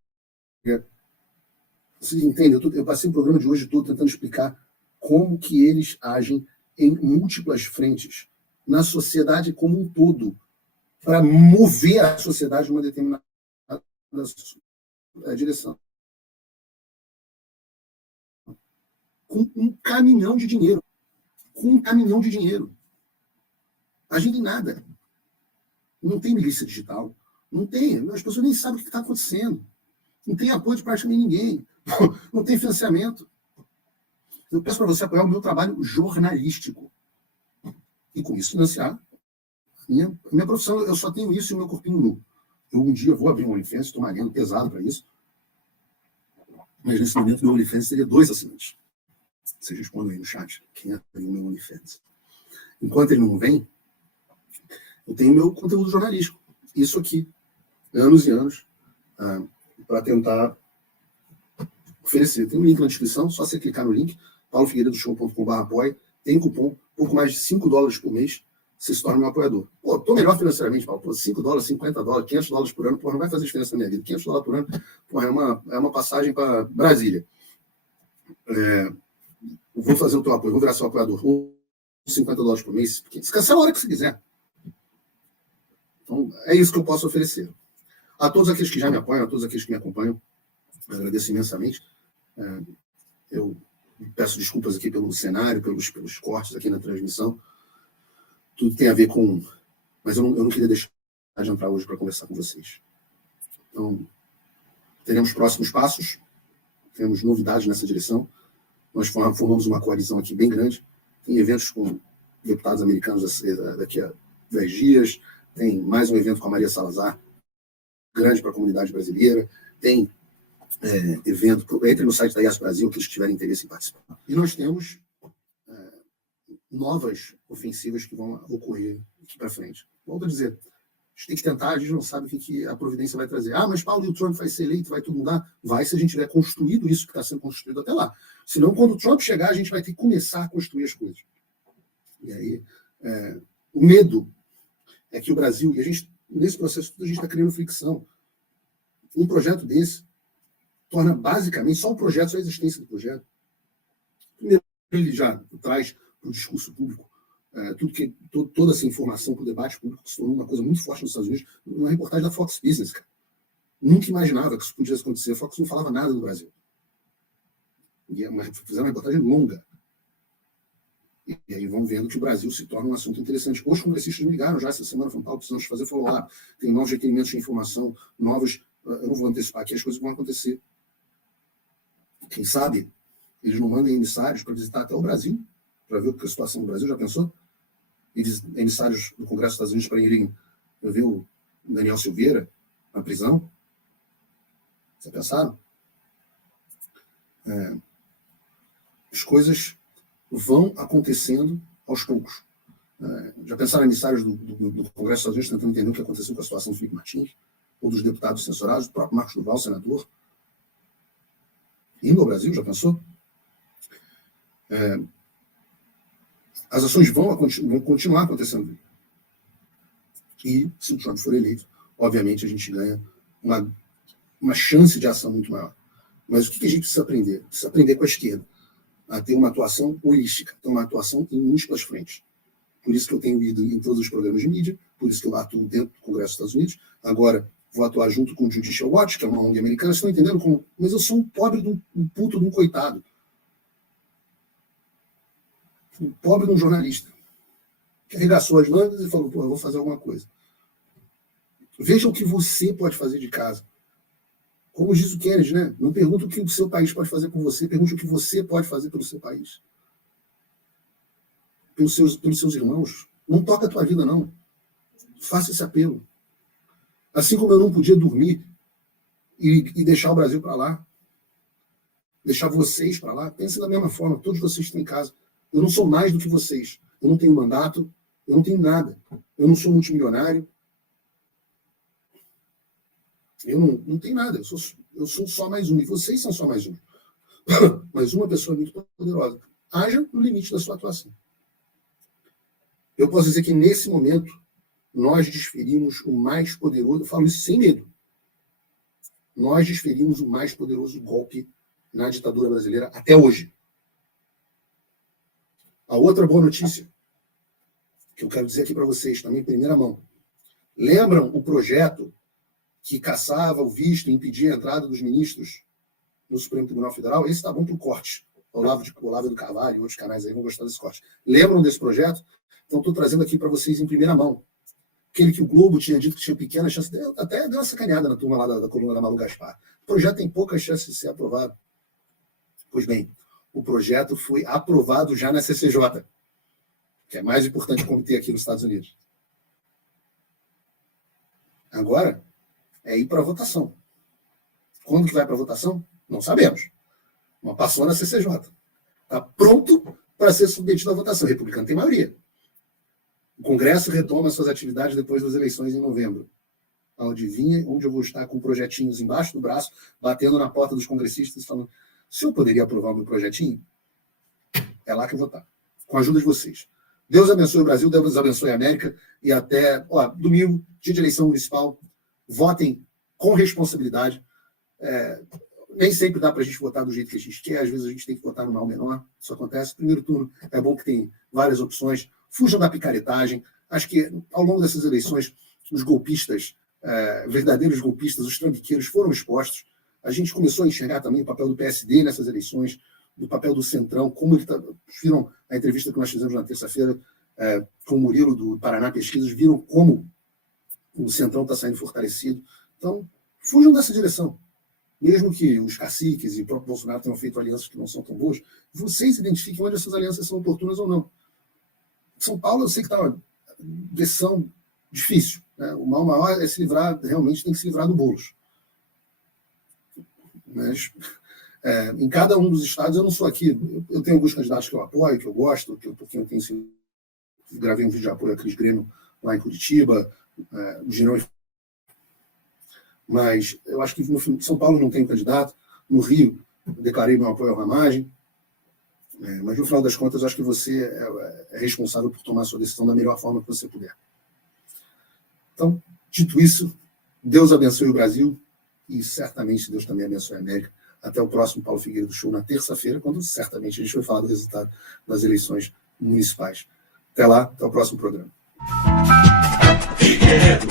Vocês entendem? Eu passei o programa de hoje todo tentando explicar como que eles agem em múltiplas frentes, na sociedade como um todo, para mover a sociedade numa determinada direção. com um caminhão de dinheiro. Com um caminhão de dinheiro. A gente tem nada. Não tem milícia digital. Não tem. As pessoas nem sabem o que está acontecendo. Não tem apoio de praticamente ninguém. Não tem financiamento. Eu peço para você apoiar o meu trabalho jornalístico. E com isso financiar a minha profissão. Eu só tenho isso e o meu corpinho nu. Eu um dia vou abrir um OnlyFans, estou malhando pesado para isso. Mas nesse momento, meu OnlyFans teria 2 assinantes. Vocês respondam aí no chat quem é o meu OnlyFans. Enquanto ele não vem, eu tenho meu conteúdo jornalístico. Isso aqui, anos e anos, para tentar oferecer. Tem um link na descrição, só você clicar no link, paulofigueiredoshow.com.br/apoie, tem cupom, pouco mais de $5 por mês, você se torna meu apoiador. Pô, tô melhor financeiramente, Paulo. Pô, $5, $50, $500 por ano, pô, não vai fazer diferença na minha vida. $500 por ano, pô, é uma passagem para Brasília. Vou fazer o teu apoio, vou virar seu apoiador. Ou $50 por mês, descansar a hora que você quiser. Então, é isso que eu posso oferecer. A todos aqueles que já me apoiam, a todos aqueles que me acompanham, agradeço imensamente. Eu peço desculpas aqui pelo cenário, pelos cortes aqui na transmissão. Tudo tem a ver com... Mas eu não queria deixar de entrar hoje para conversar com vocês. Então, teremos próximos passos, temos novidades nessa direção. Nós formamos uma coalizão aqui bem grande. Tem eventos com deputados americanos daqui a 10 dias. Tem mais um evento com a Maria Salazar, grande para a comunidade brasileira. Tem evento, entre no site da IAS Brasil, aqueles que tiverem interesse em participar. E nós temos novas ofensivas que vão ocorrer aqui para frente. Volto a dizer, a gente tem que tentar, a gente não sabe o que a providência vai trazer. Mas Paulo, e o Trump vai ser eleito, vai tudo mudar? Vai, se a gente tiver construído isso que está sendo construído até lá. Senão, quando o Trump chegar, a gente vai ter que começar a construir as coisas. E aí, o medo é que o Brasil, e a gente, nesse processo tudo, a gente está criando fricção. Um projeto desse torna basicamente, só o projeto, só a existência do projeto. Primeiro, ele já traz para o discurso público toda essa informação para o debate público, que se tornou uma coisa muito forte nos Estados Unidos, uma reportagem da Fox Business, cara. Nunca imaginava que isso podia acontecer. A Fox não falava nada do Brasil. E fizeram uma reportagem longa. E aí vão vendo que o Brasil se torna um assunto interessante. Os congressistas me ligaram já essa semana, falaram, Paulo, precisamos fazer follow-up, tem novos requerimentos de informação, novos... Eu não vou antecipar aqui, as coisas vão acontecer. Quem sabe eles não mandem emissários para visitar até o Brasil, para ver a situação do Brasil, já pensou? Emissários do Congresso dos Estados Unidos para irem ver o Daniel Silveira na prisão? Vocês pensaram? As coisas vão acontecendo aos poucos. Já pensaram emissários do Congresso dos Estados Unidos tentando entender o que aconteceu com a situação do Felipe Martins, ou dos deputados censurados, do próprio Marcos Duval, senador, indo ao Brasil, já pensou? As ações vão continuar acontecendo. E, se o Trump for eleito, obviamente a gente ganha uma chance de ação muito maior. Mas o que a gente precisa aprender? Precisa aprender com a esquerda a ter uma atuação holística, ter uma atuação em múltiplas frentes. Por isso que eu tenho ido em todos os programas de mídia, por isso que eu atuo dentro do Congresso dos Estados Unidos. Agora, vou atuar junto com o Judicial Watch, que é uma ONG americana. Vocês estão entendendo como? Mas eu sou um pobre um puto de um coitado. Um pobre de um jornalista. Que arregaçou as mangas e falou, eu vou fazer alguma coisa. Veja o que você pode fazer de casa. Como diz o Kennedy, né? Não pergunta o que o seu país pode fazer por você, pergunte o que você pode fazer pelo seu país. Pelos seus irmãos. Não toca a tua vida, não. Faça esse apelo. Assim como eu não podia dormir e deixar o Brasil para lá, deixar vocês para lá, pense da mesma forma, todos vocês estão em casa. Eu não sou mais do que vocês. Eu não tenho mandato, eu não tenho nada. Eu não sou multimilionário. Eu não tenho nada. Eu sou só mais um. E vocês são só mais um. Mas uma pessoa muito poderosa. Haja no limite da sua atuação. Eu posso dizer que, nesse momento, nós desferimos o mais poderoso, eu falo isso sem medo, nós desferimos o mais poderoso golpe na ditadura brasileira até hoje. A outra boa notícia, que eu quero dizer aqui para vocês, também em primeira mão. Lembram o projeto que caçava o visto e impedia a entrada dos ministros no Supremo Tribunal Federal? Esse está bom para o corte. Olavo do Carvalho e outros canais aí vão gostar desse corte. Lembram desse projeto? Então, estou trazendo aqui para vocês em primeira mão. Aquele que o Globo tinha dito que tinha pequena chance, até deu uma sacaneada na turma lá da coluna da Malu Gaspar. O projeto tem poucas chances de ser aprovado. Pois bem, o projeto foi aprovado já na CCJ, que é mais importante como ter aqui nos Estados Unidos. Agora, é ir para a votação. Quando que vai para a votação? Não sabemos. Mas passou na CCJ. Está pronto para ser submetido à votação. O republicano tem maioria. O Congresso retoma suas atividades depois das eleições em novembro. Adivinha onde eu vou estar com projetinhos embaixo do braço, batendo na porta dos congressistas, falando: o senhor poderia aprovar o meu projetinho? É lá que eu vou estar. Com a ajuda de vocês. Deus abençoe o Brasil, Deus abençoe a América. E até domingo, dia de eleição municipal. Votem com responsabilidade. Nem sempre dá para a gente votar do jeito que a gente quer. Às vezes a gente tem que votar no mal menor. Isso acontece. Primeiro turno é bom que tem várias opções. Fujam da picaretagem. Acho que ao longo dessas eleições, os golpistas, verdadeiros golpistas, os trambiqueiros foram expostos. A gente começou a enxergar também o papel do PSD nessas eleições, do papel do Centrão, como ele viram a entrevista que nós fizemos na terça-feira com o Murilo do Paraná Pesquisas, viram como o Centrão está saindo fortalecido. Então, fujam dessa direção. Mesmo que os caciques e o próprio Bolsonaro tenham feito alianças que não são tão boas, vocês identifiquem onde essas alianças são oportunas ou não. São Paulo, eu sei que está uma decisão difícil. Né? O mal maior é se livrar, realmente tem que se livrar do Boulos. Mas em cada um dos estados, eu não sou aqui. Eu tenho alguns candidatos que eu apoio, que eu gosto, porque eu gravei um vídeo de apoio a Cris Grêmio lá em Curitiba, no Girão. Mas eu acho que no São Paulo não tem candidato. No Rio, eu declarei meu apoio à Ramagem. Mas, no final das contas, eu acho que você é responsável por tomar a sua decisão da melhor forma que você puder. Então, dito isso, Deus abençoe o Brasil e certamente Deus também abençoe a América. Até o próximo Paulo Figueiredo Show na terça-feira, quando certamente a gente vai falar do resultado das eleições municipais. Até lá, até o próximo programa. Figueiredo.